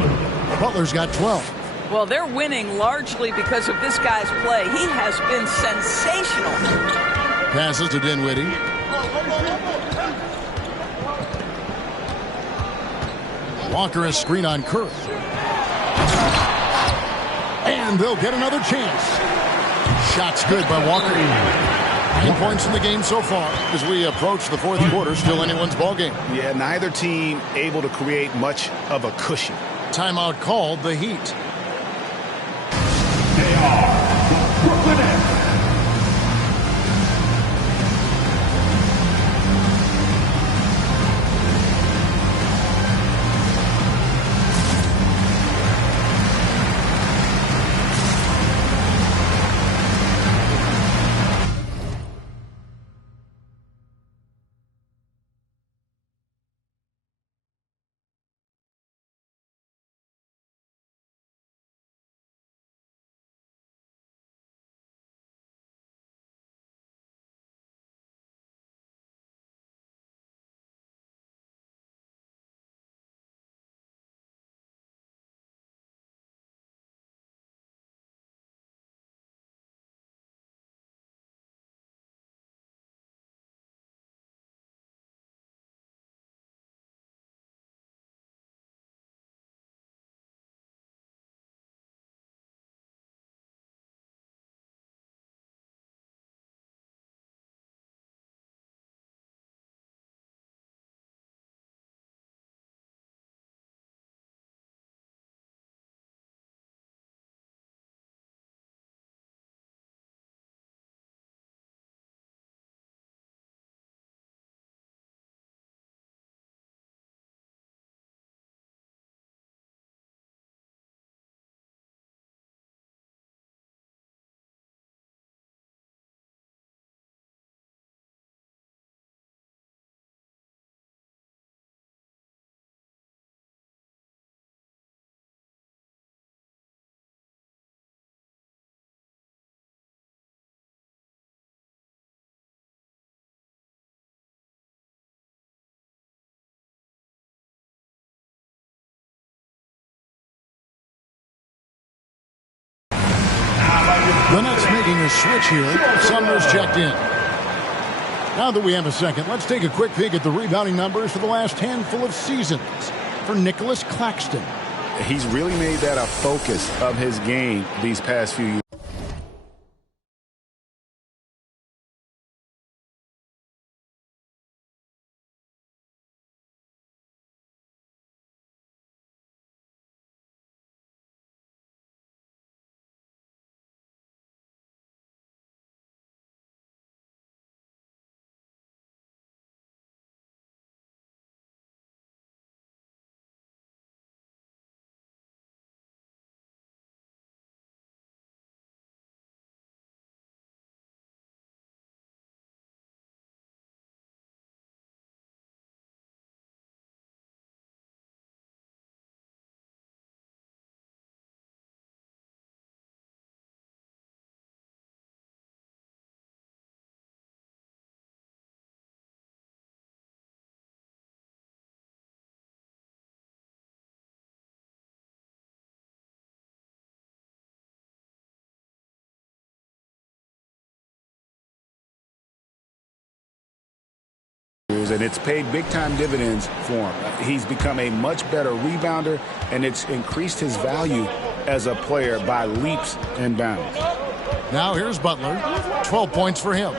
Butler's got 12. Well, they're winning largely because of this guy's play. He has been sensational. Passes to Dinwiddie. Walker is screen on Curry. And they'll get another chance. Shot's good by Walker. 9 points in the game so far as we approach the 4th quarter. Still anyone's ball game. Yeah, neither team able to create much of a cushion. Timeout called, the Heat. They are Brooklyn Nets. The Nets making a switch here. Sumner's checked in. Now that we have a second, let's take a quick peek at the rebounding numbers for the last handful of seasons for Nicholas Claxton. He's really made that a focus of his game these past few years. And it's paid big-time dividends for him. He's become a much better rebounder, and it's increased his value as a player by leaps and bounds. Now here's Butler. 12 points for him.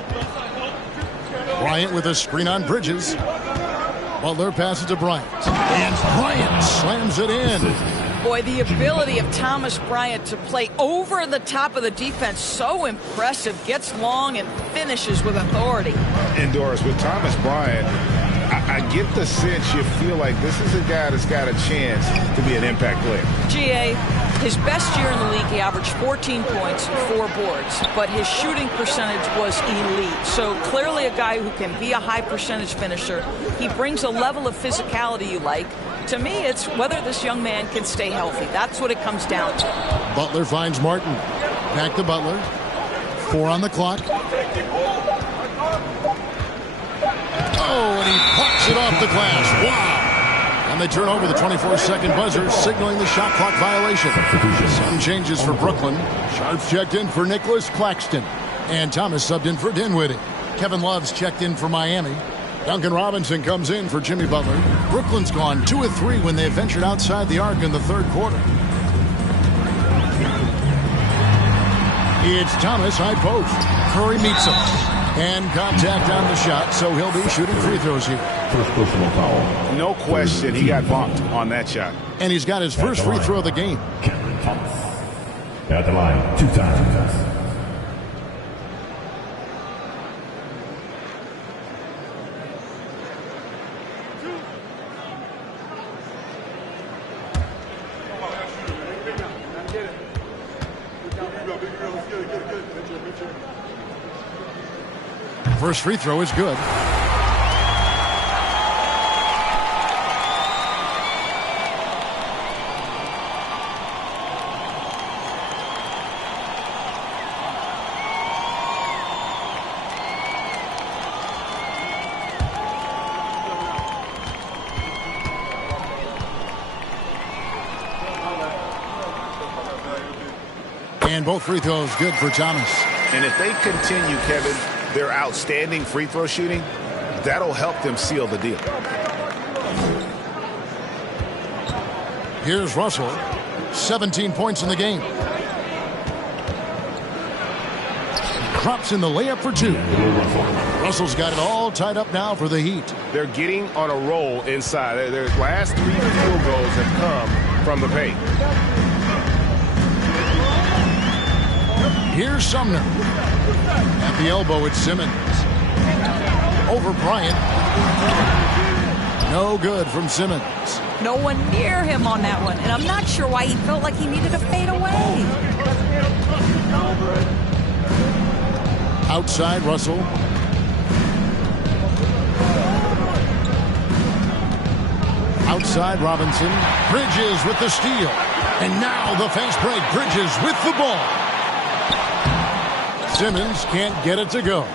Bryant with a screen on Bridges. Butler passes to Bryant. And Bryant slams it in. Boy, the ability of Thomas Bryant to play over the top of the defense, so impressive. Gets long and finishes with authority. And Doris, with Thomas Bryant, I get the sense you feel like this is a guy that's got a chance to be an impact player. GA, his best year in the league, he averaged 14 points and 4 boards, but his shooting percentage was elite. So clearly a guy who can be a high percentage finisher. He brings a level of physicality you like. To me, it's whether this young man can stay healthy. That's what it comes down to. Butler finds Martin. Back to Butler. 4 on the clock. Oh, and he pops it off the glass. Wow. And they turn over the 24-second buzzer, signaling the shot clock violation. Some changes for Brooklyn. Sharps checked in for Nicholas Claxton. And Thomas subbed in for Dinwiddie. Kevin Love's checked in for Miami. Duncan Robinson comes in for Jimmy Butler. Brooklyn's gone 2 of 3 when they ventured outside the arc in the third quarter. It's Thomas, high post. Curry meets him. And contact on the shot, so he'll be shooting free throws here. First personal foul. No question, he got bumped on that shot. And he's got his first free throw of the game. Cameron Thomas. At the line, 2 times. First free throw is good. And both free throws good for Thomas. And if they continue, Kevin, their outstanding free throw shooting, that'll help them seal the deal. Here's Russell. 17 points in the game. Drops in the layup for 2. Russell's got it all tied up now for the Heat. They're getting on a roll inside. Their last 3 field goals have come from the paint. Here's Sumner. At the elbow, it's Simmons. Over Bryant. No good from Simmons. No one near him on that one, and I'm not sure why he felt like he needed to fade away. Outside, Russell. Outside, Robinson. Bridges with the steal. And now the fast break. Bridges with the ball. Simmons can't get it to go.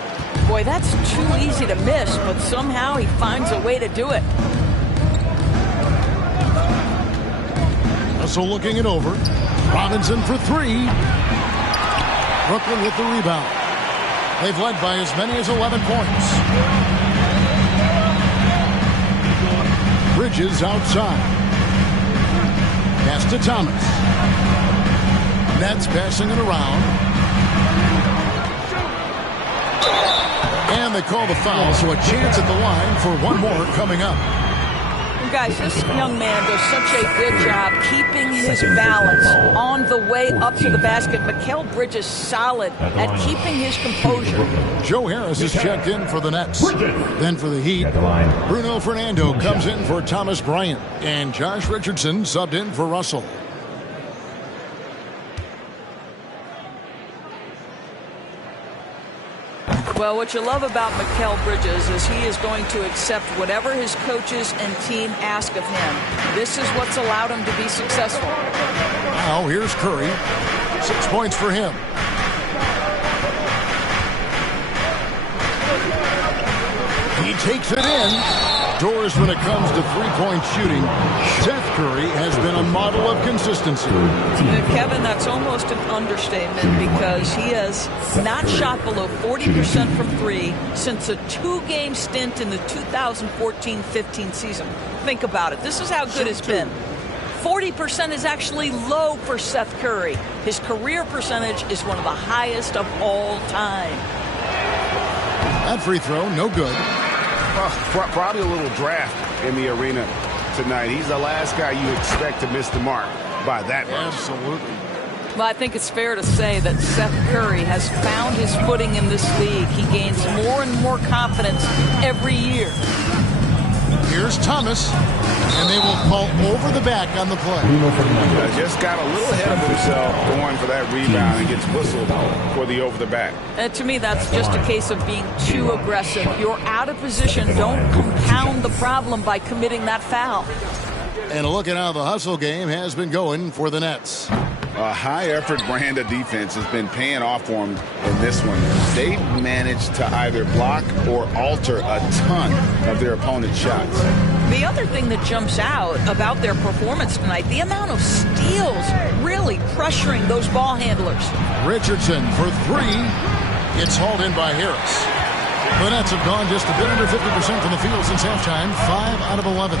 Boy, that's too easy to miss, but somehow he finds a way to do it. Russell looking it over. Robinson for 3. Brooklyn with the rebound. They've led by as many as 11 points. Bridges outside. Pass to Thomas. Nets passing it around. And they call the foul, so a chance at the line for one more coming up. Guys, this young man does such a good job keeping his balance on the way up to the basket. Mikal Bridges solid at keeping his composure. Joe Harris is checked in for the Nets. Then for the Heat, Bruno Fernando comes in for Thomas Bryant. And Josh Richardson subbed in for Russell. Well, what you love about Mikal Bridges is he is going to accept whatever his coaches and team ask of him. This is what's allowed him to be successful. Now here's Curry. 6 points for him. He takes it in. Doors when it comes to three-point shooting. Seth Curry has been a model of consistency. And Kevin, that's almost an understatement because he has not shot below 40% from three since a 2-game stint in the 2014-15 season. Think about it. This is how good it's been. 40% is actually low for Seth Curry. His career percentage is one of the highest of all time. That free throw, no good. Probably a little draft in the arena tonight. He's the last guy you expect to miss the mark by that much. Absolutely. Well, I think it's fair to say that Seth Curry has found his footing in this league. He gains more and more confidence every year. Here's Thomas, and they will call over the back on the play. Just got a little ahead of himself going for that rebound and gets whistled for the over the back. And to me, that's just a case of being too aggressive. You're out of position. Don't compound the problem by committing that foul. And a look at how the hustle game has been going for the Nets. A high-effort brand of defense has been paying off for them in this one. They've managed to either block or alter a ton of their opponent's shots. The other thing that jumps out about their performance tonight, the amount of steals really pressuring those ball handlers. Richardson for three. It's hauled in by Harris. The Nets have gone just a bit under 50% from the field since halftime, 5 out of 11.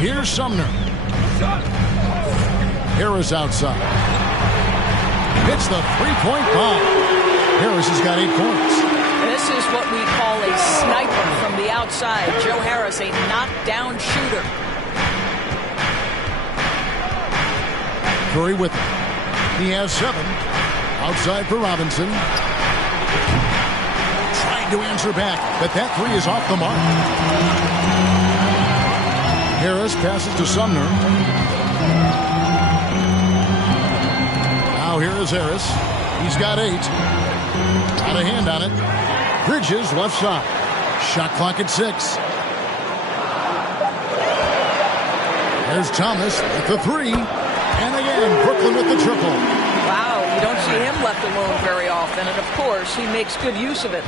Here's Sumner. Harris outside. Hits the three-point bomb. Harris has got 8 points. This is what we call a sniper from the outside. Joe Harris, a knockdown shooter. Curry with it. He has 7. Outside for Robinson. Trying to answer back, but that three is off the mark. Harris passes to Sumner. Now here is Harris. He's got 8. Got a hand on it. Bridges left side. Shot clock at 6. There's Thomas with the 3. And again, Brooklyn with the triple. Wow, you don't see him left alone very often. And of course, he makes good use of it.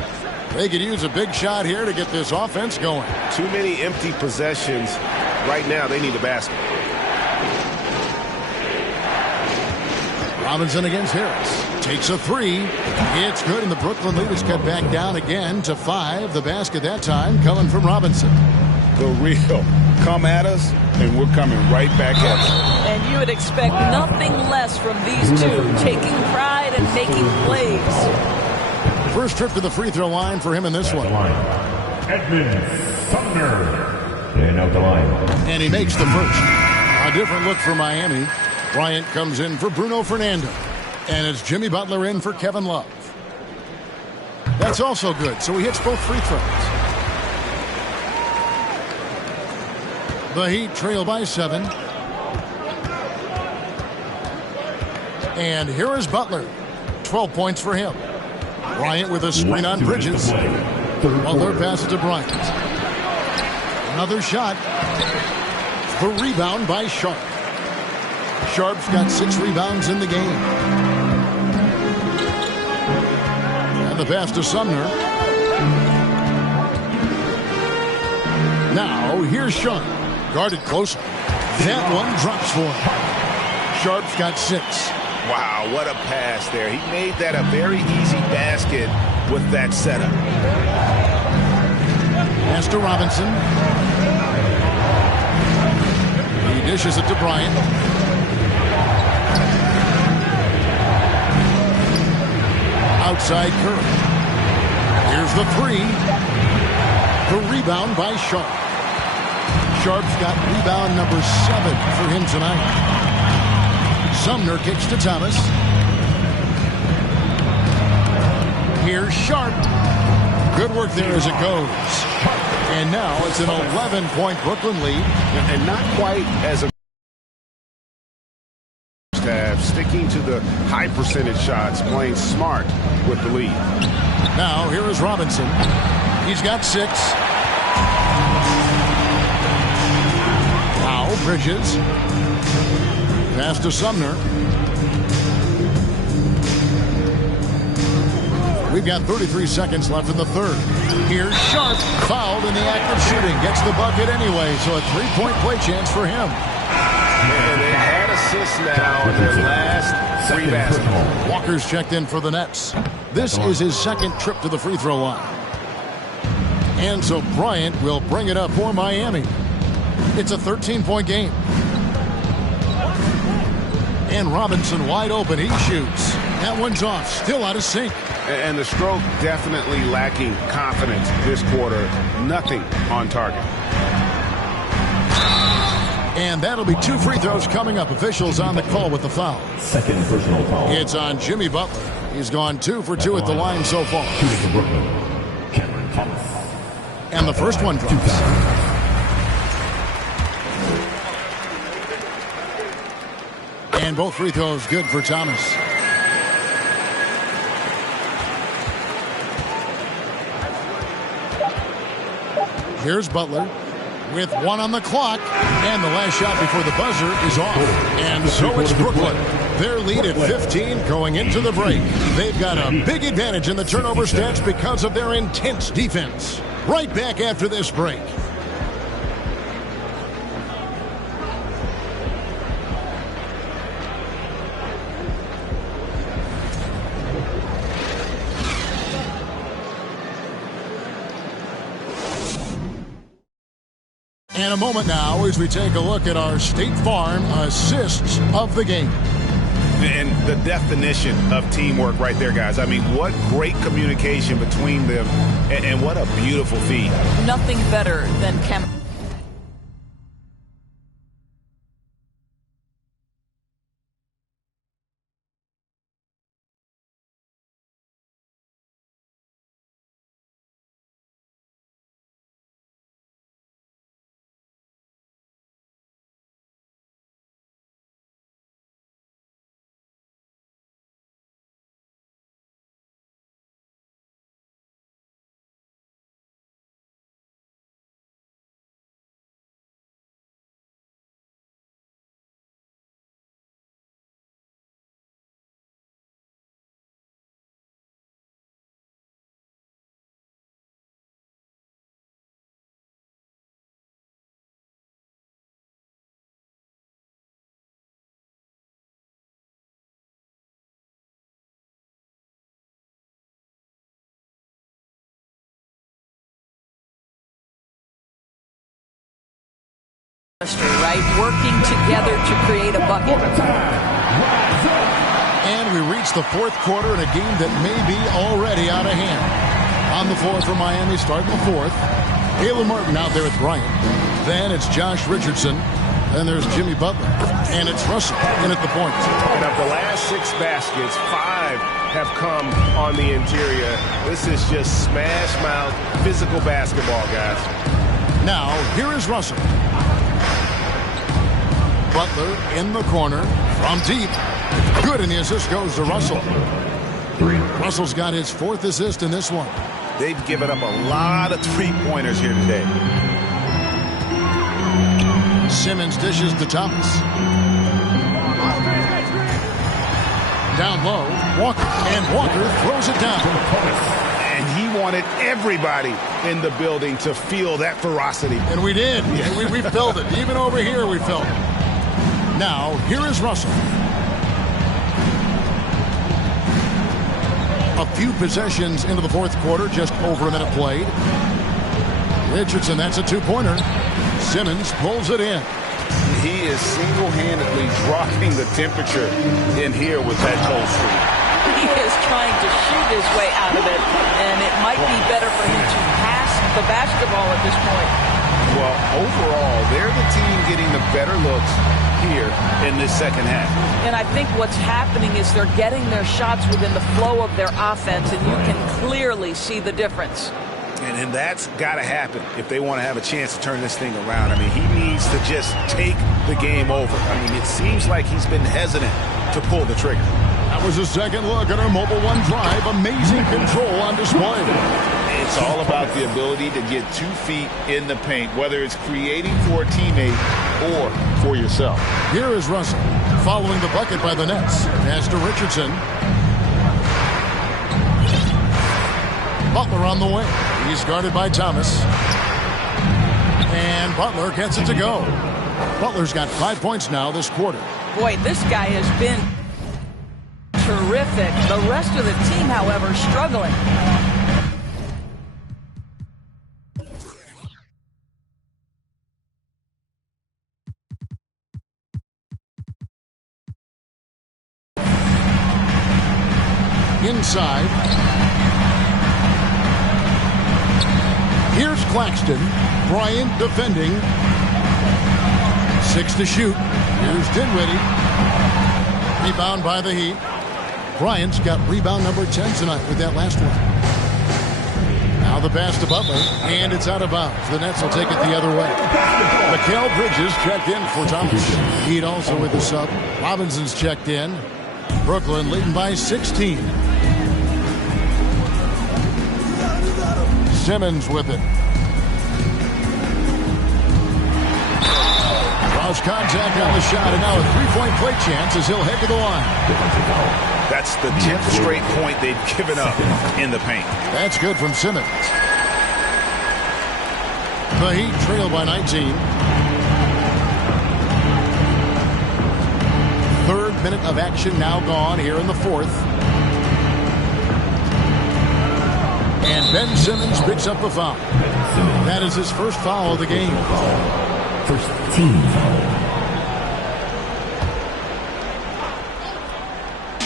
They could use a big shot here to get this offense going. Too many empty possessions. Right now, they need a basket. Robinson against Harris. Takes a 3. It's good, and the Brooklyn lead is cut back down again to 5. The basket that time coming from Robinson. The real. Come at us, and we're coming right back at you. And you would expect nothing less from these two, taking pride and making plays. First trip to the free throw line for him in this one. Edmund Sumner. And out the line. And he makes the first. A different look for Miami. Bryant comes in for Bruno Fernando. And it's Jimmy Butler in for Kevin Love. That's also good, so he hits both free throws. The Heat trail by 7. And here is Butler. 12 points for him. Bryant with a screen on Bridges. Butler passes to Bryant. Another shot. The rebound by Sharp. Sharp's got 6 rebounds in the game. And the pass to Sumner. Now here's Sharp. Guarded close. That one drops for him. Sharp's got 6. Wow, what a pass there. He made that a very easy basket with that setup. Pass to Robinson. He dishes it to Bryant. Outside Curry. Here's the 3. The rebound by Sharp. Sharp's got rebound number 7 for him tonight. Sumner kicks to Thomas. Here's Sharp. Good work there as it goes. And now it's an 11-point Brooklyn lead. And not quite as a have, sticking to the high percentage shots, playing smart with the lead. Now here is Robinson. He's got 6. Now Bridges. Pass to Sumner. We've got 33 seconds left in the third. Here's Sharp, fouled in the act of shooting. Gets the bucket anyway, so a 3-point play chance for him. And they had assists now in their last 3 baskets. Walker's checked in for the Nets. This is his second trip to the free throw line. And so Bryant will bring it up for Miami. It's a 13-point game. And Robinson wide open. He shoots. That one's off. Still out of sync. And the stroke definitely lacking confidence this quarter. Nothing on target. And that'll be 2 free throws coming up. Officials on the call with the foul. Second personal foul. It's on Jimmy Butler. He's gone 2 for 2 at the line so far. Shooting for Brooklyn, Cameron Thomas. And the first one drops. And both free throws good for Thomas. Here's Butler with 1 on the clock. And the last shot before the buzzer is off. And so it's Brooklyn. Their lead at 15 going into the break. They've got a big advantage in the turnover stats because of their intense defense. Right back after this break. And a moment now as we take a look at our State Farm assists of the game. And the definition of teamwork right there, guys. I mean, what great communication between them, and what a beautiful feed. Nothing better than chemistry. Right, working together to create a bucket. And we reach the fourth quarter in a game that may be already out of hand. On the floor for Miami, starting the fourth. Caleb Martin out there with Bryant. Then it's Josh Richardson. Then there's Jimmy Butler. And it's Russell in at the point. And of the last 6 baskets, 5 have come on the interior. This is just smash mouth physical basketball, guys. Now, here is Russell. Butler in the corner from deep. Good, and the assist goes to Russell. 3. Russell's got his 4th assist in this one. They've given up a lot of three-pointers here today. Simmons dishes to Thomas. Down low, Walker, and Walker throws it down. And he wanted everybody in the building to feel that ferocity. And we did. We felt it. Even over here, we felt it. Now, here is Russell. few possessions into the fourth quarter, just over a minute played. Richardson, that's a two-pointer. Simmons pulls it in. He is single-handedly dropping the temperature in here with that cold streak. He is trying to shoot his way out of it, and it might be better for him to pass the basketball at this point. Well, overall, they're the team getting the better looks here in this second half. And I think what's happening is they're getting their shots within the flow of their offense, and you can clearly see the difference. And that's got to happen if they want to have a chance to turn this thing around. I mean, he needs to just take the game over. I mean, it seems like he's been hesitant to pull the trigger. That was a second look at our Mobile One drive. Amazing control on display. It's all about the ability to get 2 feet in the paint, whether it's creating for a teammate or for yourself. Here is Russell following the bucket by the Nets. Pass to Richardson. Butler on the wing. He's guarded by Thomas. And Butler gets it to go. Butler's got 5 points now this quarter. Boy, this guy has been terrific. The rest of the team, however, struggling. Inside. Here's Claxton. Bryant defending. 6 to shoot. Here's Dinwiddie. Rebound by the Heat. Bryant's got rebound number 10 tonight with that last one. Now the pass to Butler, and it's out of bounds. The Nets will take it the other way. Mikal Bridges checked in for Thomas. Heat also with the sub. Robinson's checked in. Brooklyn leading by 16. Simmons with it. Cross contact on the shot, and now a three-point play chance as he'll head to the line. That's the 10th straight point they've given up in the paint. That's good from Simmons. The Heat trail by 19. Third minute of action now gone here in the fourth. And Ben Simmons picks up the foul. That is his first foul of the game. First team foul.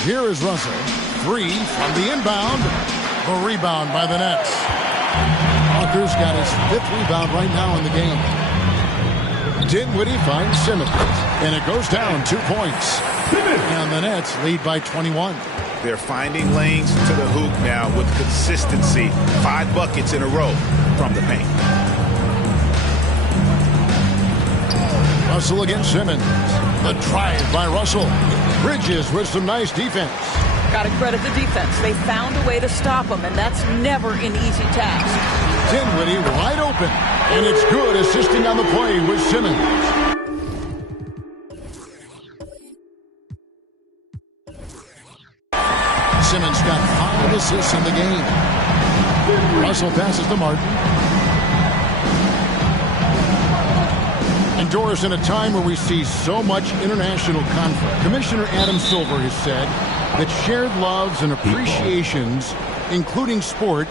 Here is Russell. 3 from the inbound. The rebound by the Nets. Walker's got his 5th rebound right now in the game. Dinwiddie finds Simmons. And it goes down 2 points. And the Nets lead by 21. They're finding lanes to the hoop now with consistency. 5 buckets in a row from the paint. Russell against Simmons. The drive by Russell. Bridges with some nice defense. Got to credit the defense. They found a way to stop him, and that's never an easy task. Dinwiddie wide open. And it's good, assisting on the play with Simmons. Simmons got 5 assists in the game. Russell passes to Martin. And Doris, in a time where we see so much international conflict, Commissioner Adam Silver has said that shared loves and appreciations, including sport,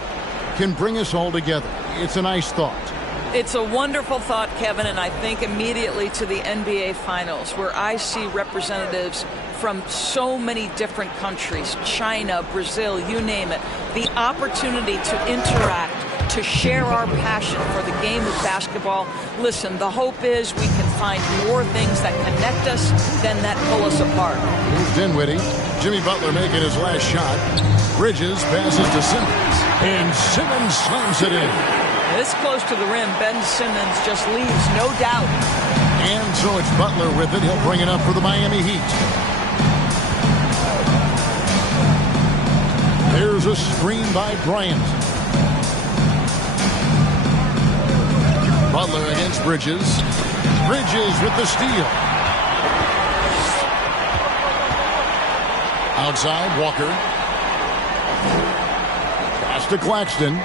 can bring us all together. It's a nice thought. It's a wonderful thought, Kevin, and I think immediately to the NBA Finals, where I see representatives from so many different countries, China, Brazil, you name it, the opportunity to interact, to share our passion for the game of basketball. Listen, the hope is we can find more things that connect us than that pull us apart. Here's Dinwiddie. Jimmy Butler making his last shot. Bridges passes to Simmons, and Simmons slams it in. This close to the rim, Ben Simmons just leaves no doubt. And so it's Butler with it. He'll bring it up for the Miami Heat. There's a screen by Bryant. Butler against Bridges. Bridges with the steal. Outside, Walker. Pass to Claxton.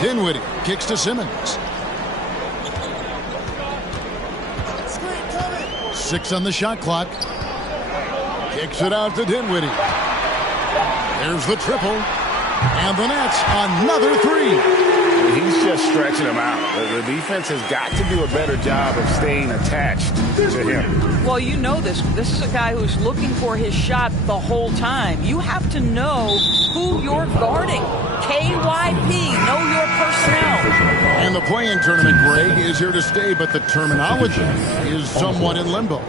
Dinwiddie kicks to Simmons. 6 on the shot clock. Kicks it out to Dinwiddie. There's the triple. And the Nets, another three. He's just stretching them out. The defense has got to do a better job of staying attached to him. Well, you know this. This is a guy who's looking for his shot the whole time. You have to know who you're guarding. KYP, know your personnel. And the play-in tournament, Greg, is here to stay, but the terminology is somewhat in limbo.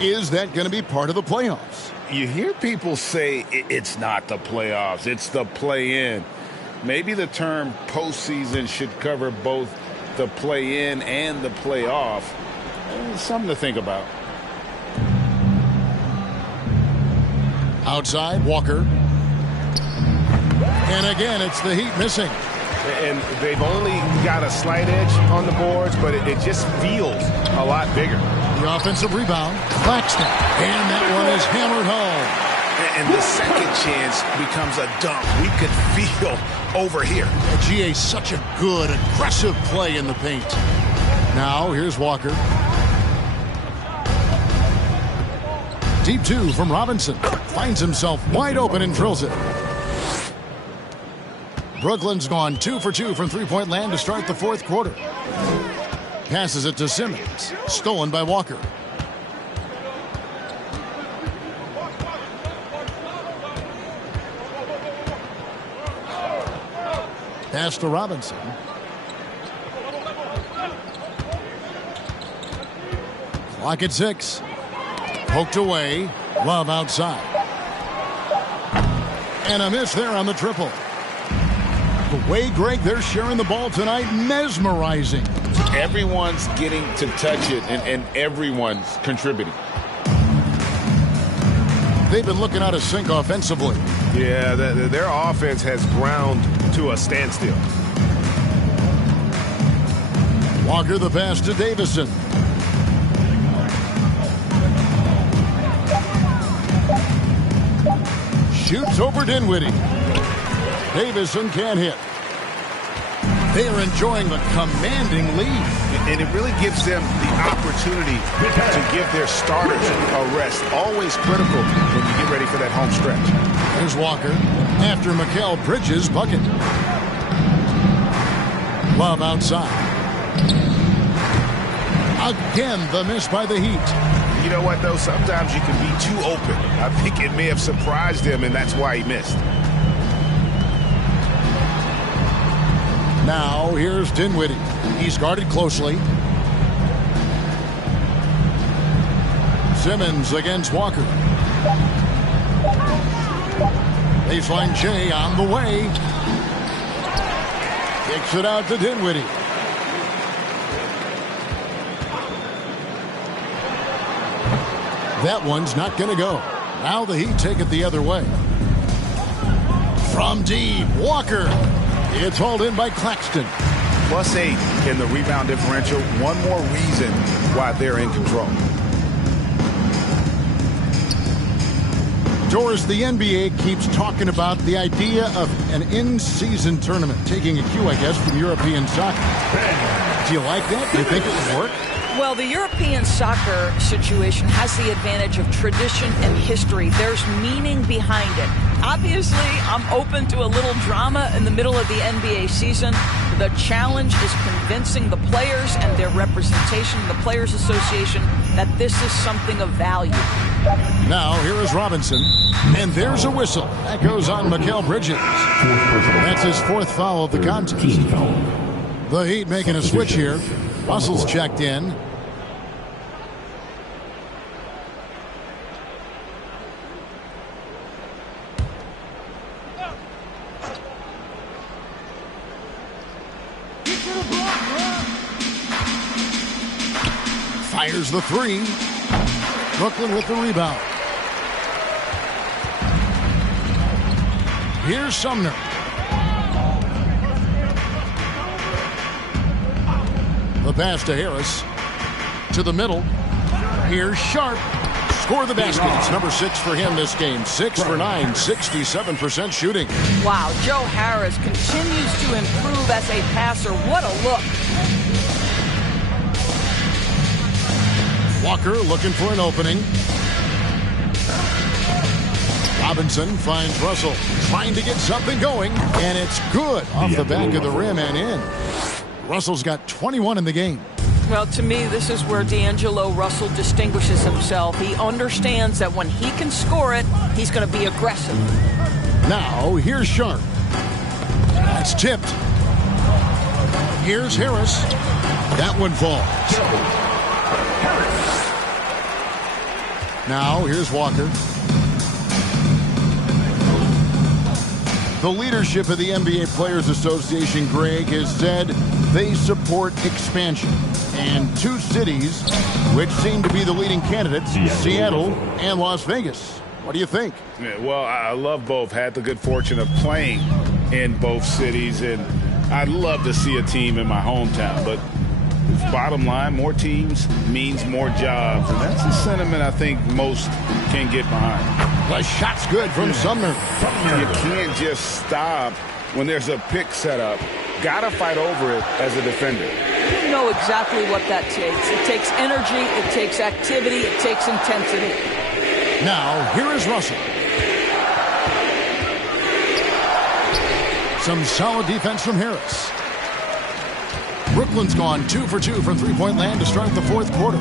Is that going to be part of the playoffs? You hear people say it's not the playoffs, it's the play-in. Maybe the term postseason should cover both the play-in and the playoff. Something to think about. Outside, Walker. And again, it's the Heat missing. And they've only got a slight edge on the boards, but it just feels a lot bigger. The offensive rebound, Claxton. And that one is hammered home. And the second chance becomes a dunk. We could feel over here. GA, such a good, aggressive play in the paint. Now, here's Walker. Deep two from Robinson. Finds himself wide open and drills it. Brooklyn's gone 2 for 2 from three-point land to start the fourth quarter. Passes it to Simmons. Stolen by Walker. Pass to Robinson. Clock at 6. Poked away. Love outside. And a miss there on the triple. The way, Greg, they're sharing the ball tonight, mesmerizing. Everyone's getting to touch it, and everyone's contributing. They've been looking out of sync offensively. Yeah, their offense has ground to a standstill. Walker the pass to Davison. Shoots over Dinwiddie. Davison can't hit. They are enjoying the commanding lead. And it really gives them the opportunity to give their starters a rest. Always critical when you get ready for that home stretch. Here's Walker after Mikal Bridges' bucket. Love outside. Again, the miss by the Heat. You know what, though? Sometimes you can be too open. I think it may have surprised him, and that's why he missed. Now, here's Dinwiddie. He's guarded closely. Simmons against Walker. Baseline Jay on the way. Kicks it out to Dinwiddie. That one's not going to go. Now the Heat take it the other way. From deep, Walker. It's hauled in by Claxton. +8 in the rebound differential. One more reason why they're in control. Doris, the NBA keeps talking about the idea of an in-season tournament, taking a cue, I guess, from European soccer. Do you like that? Do you think it would work? Well, the European soccer situation has the advantage of tradition and history. There's meaning behind it. Obviously, I'm open to a little drama in the middle of the NBA season. The challenge is convincing the players and their representation, the Players Association, that this is something of value. Now, here is Robinson, and there's a whistle. That goes on Mikal Bridges. That's his fourth foul of the contest. The Heat making a switch here. Russell's checked in. Fires the three. Brooklyn with the rebound. Here's Sumner. The pass to Harris. To the middle. Here's Sharp. Score the basket. It's number 6 for him this game. 6 for 9, 67% shooting. Wow, Joe Harris continues to improve as a passer. What a look. Walker looking for an opening. Robinson finds Russell trying to get something going, and it's good off the back of the rim and in. Russell's got 21 in the game. Well, to me, this is where D'Angelo Russell distinguishes himself. He understands that when he can score it, he's going to be aggressive. Now, here's Sharp. That's tipped. Here's Harris. That one falls. Now, here's Walker. The leadership of the NBA Players Association, Greg, has said they support expansion. And two cities, which seem to be the leading candidates, Seattle and Las Vegas. What do you think? Yeah, well, I love both. Had the good fortune of playing in both cities, and I'd love to see a team in my hometown. But bottom line, more teams means more jobs, and that's a sentiment I think most can get behind. The shot's good from Sumner. You can't just stop when there's a pick set up. Got to fight over it as a defender. You know exactly what that takes. It takes energy, it takes activity, it takes intensity. Now, here is Russell. Some solid defense from Harris. Brooklyn's gone 2 for 2 from three-point land to start the fourth quarter.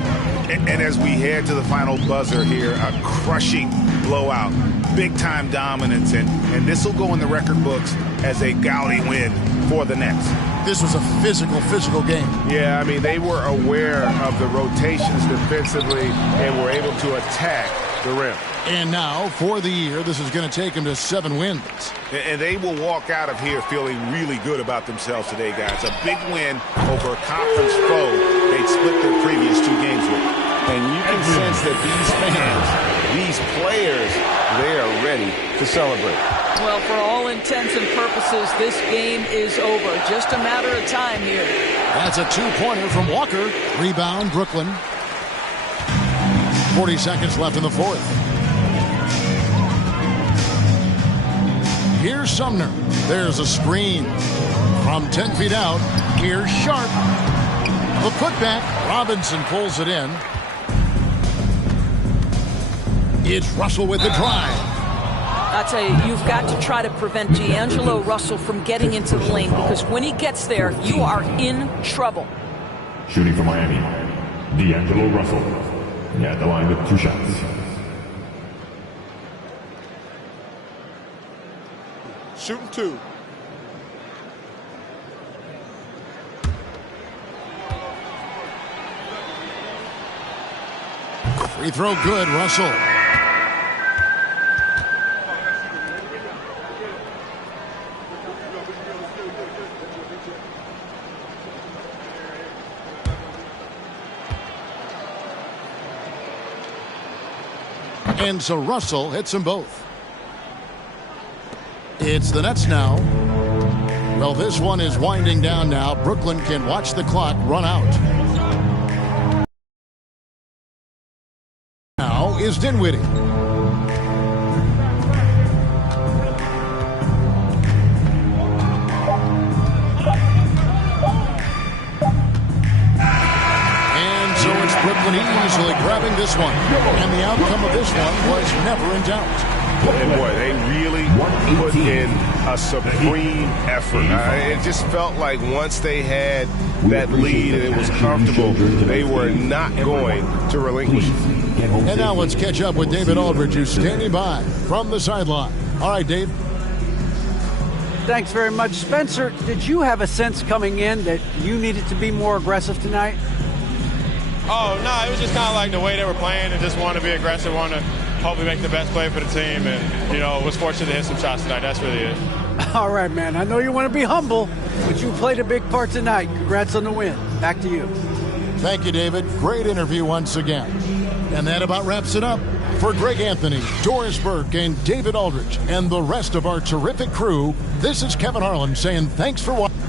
And as we head to the final buzzer here, a crushing blowout, big-time dominance, and this will go in the record books as a gaudy win for the Nets. This was a physical game. Yeah, I mean, they were aware of the rotations defensively and were able to attack the rim. And now, for the year, this is going to take them to 7 wins. And they will walk out of here feeling really good about themselves today, guys. A big win over a conference foe they'd split their previous 2 games with. And you can sense that these fans, these players, they are ready to celebrate. Well, for all intents and purposes, this game is over. Just a matter of time here. That's a 2-pointer from Walker. Rebound, Brooklyn. 40 seconds left in the fourth. Here's Sumner. There's a screen. From 10 feet out, here's Sharp. The putback. Robinson pulls it in. It's Russell with the drive. I tell you, you've got to try to prevent D'Angelo Russell from getting into the lane, because when he gets there, you are in trouble. Shooting for Miami, D'Angelo Russell. At the line with 2 shots. Shooting 2. Free throw good, Russell. And so Russell hits them both. It's the Nets now. Well, this one is winding down now. Brooklyn can watch the clock run out. Now is Dinwiddie. Brooklyn easily grabbing this one. And the outcome of this one was never in doubt. And boy, they really put in a supreme effort. It just felt like once they had that lead and it was comfortable, they were not going to relinquish. And now let's catch up with David Aldridge, who's standing by from the sideline. All right, Dave. Thanks very much. Spencer, did you have a sense coming in that you needed to be more aggressive tonight? Oh, no, it was just kind of like the way they were playing and just wanted to be aggressive, wanted to hopefully make the best play for the team, and, you know, was fortunate to hit some shots tonight. That's really it. All right, man. I know you want to be humble, but you played a big part tonight. Congrats on the win. Back to you. Thank you, David. Great interview once again. And that about wraps it up. For Greg Anthony, Doris Burke, and David Aldridge, and the rest of our terrific crew, this is Kevin Harlan saying thanks for watching.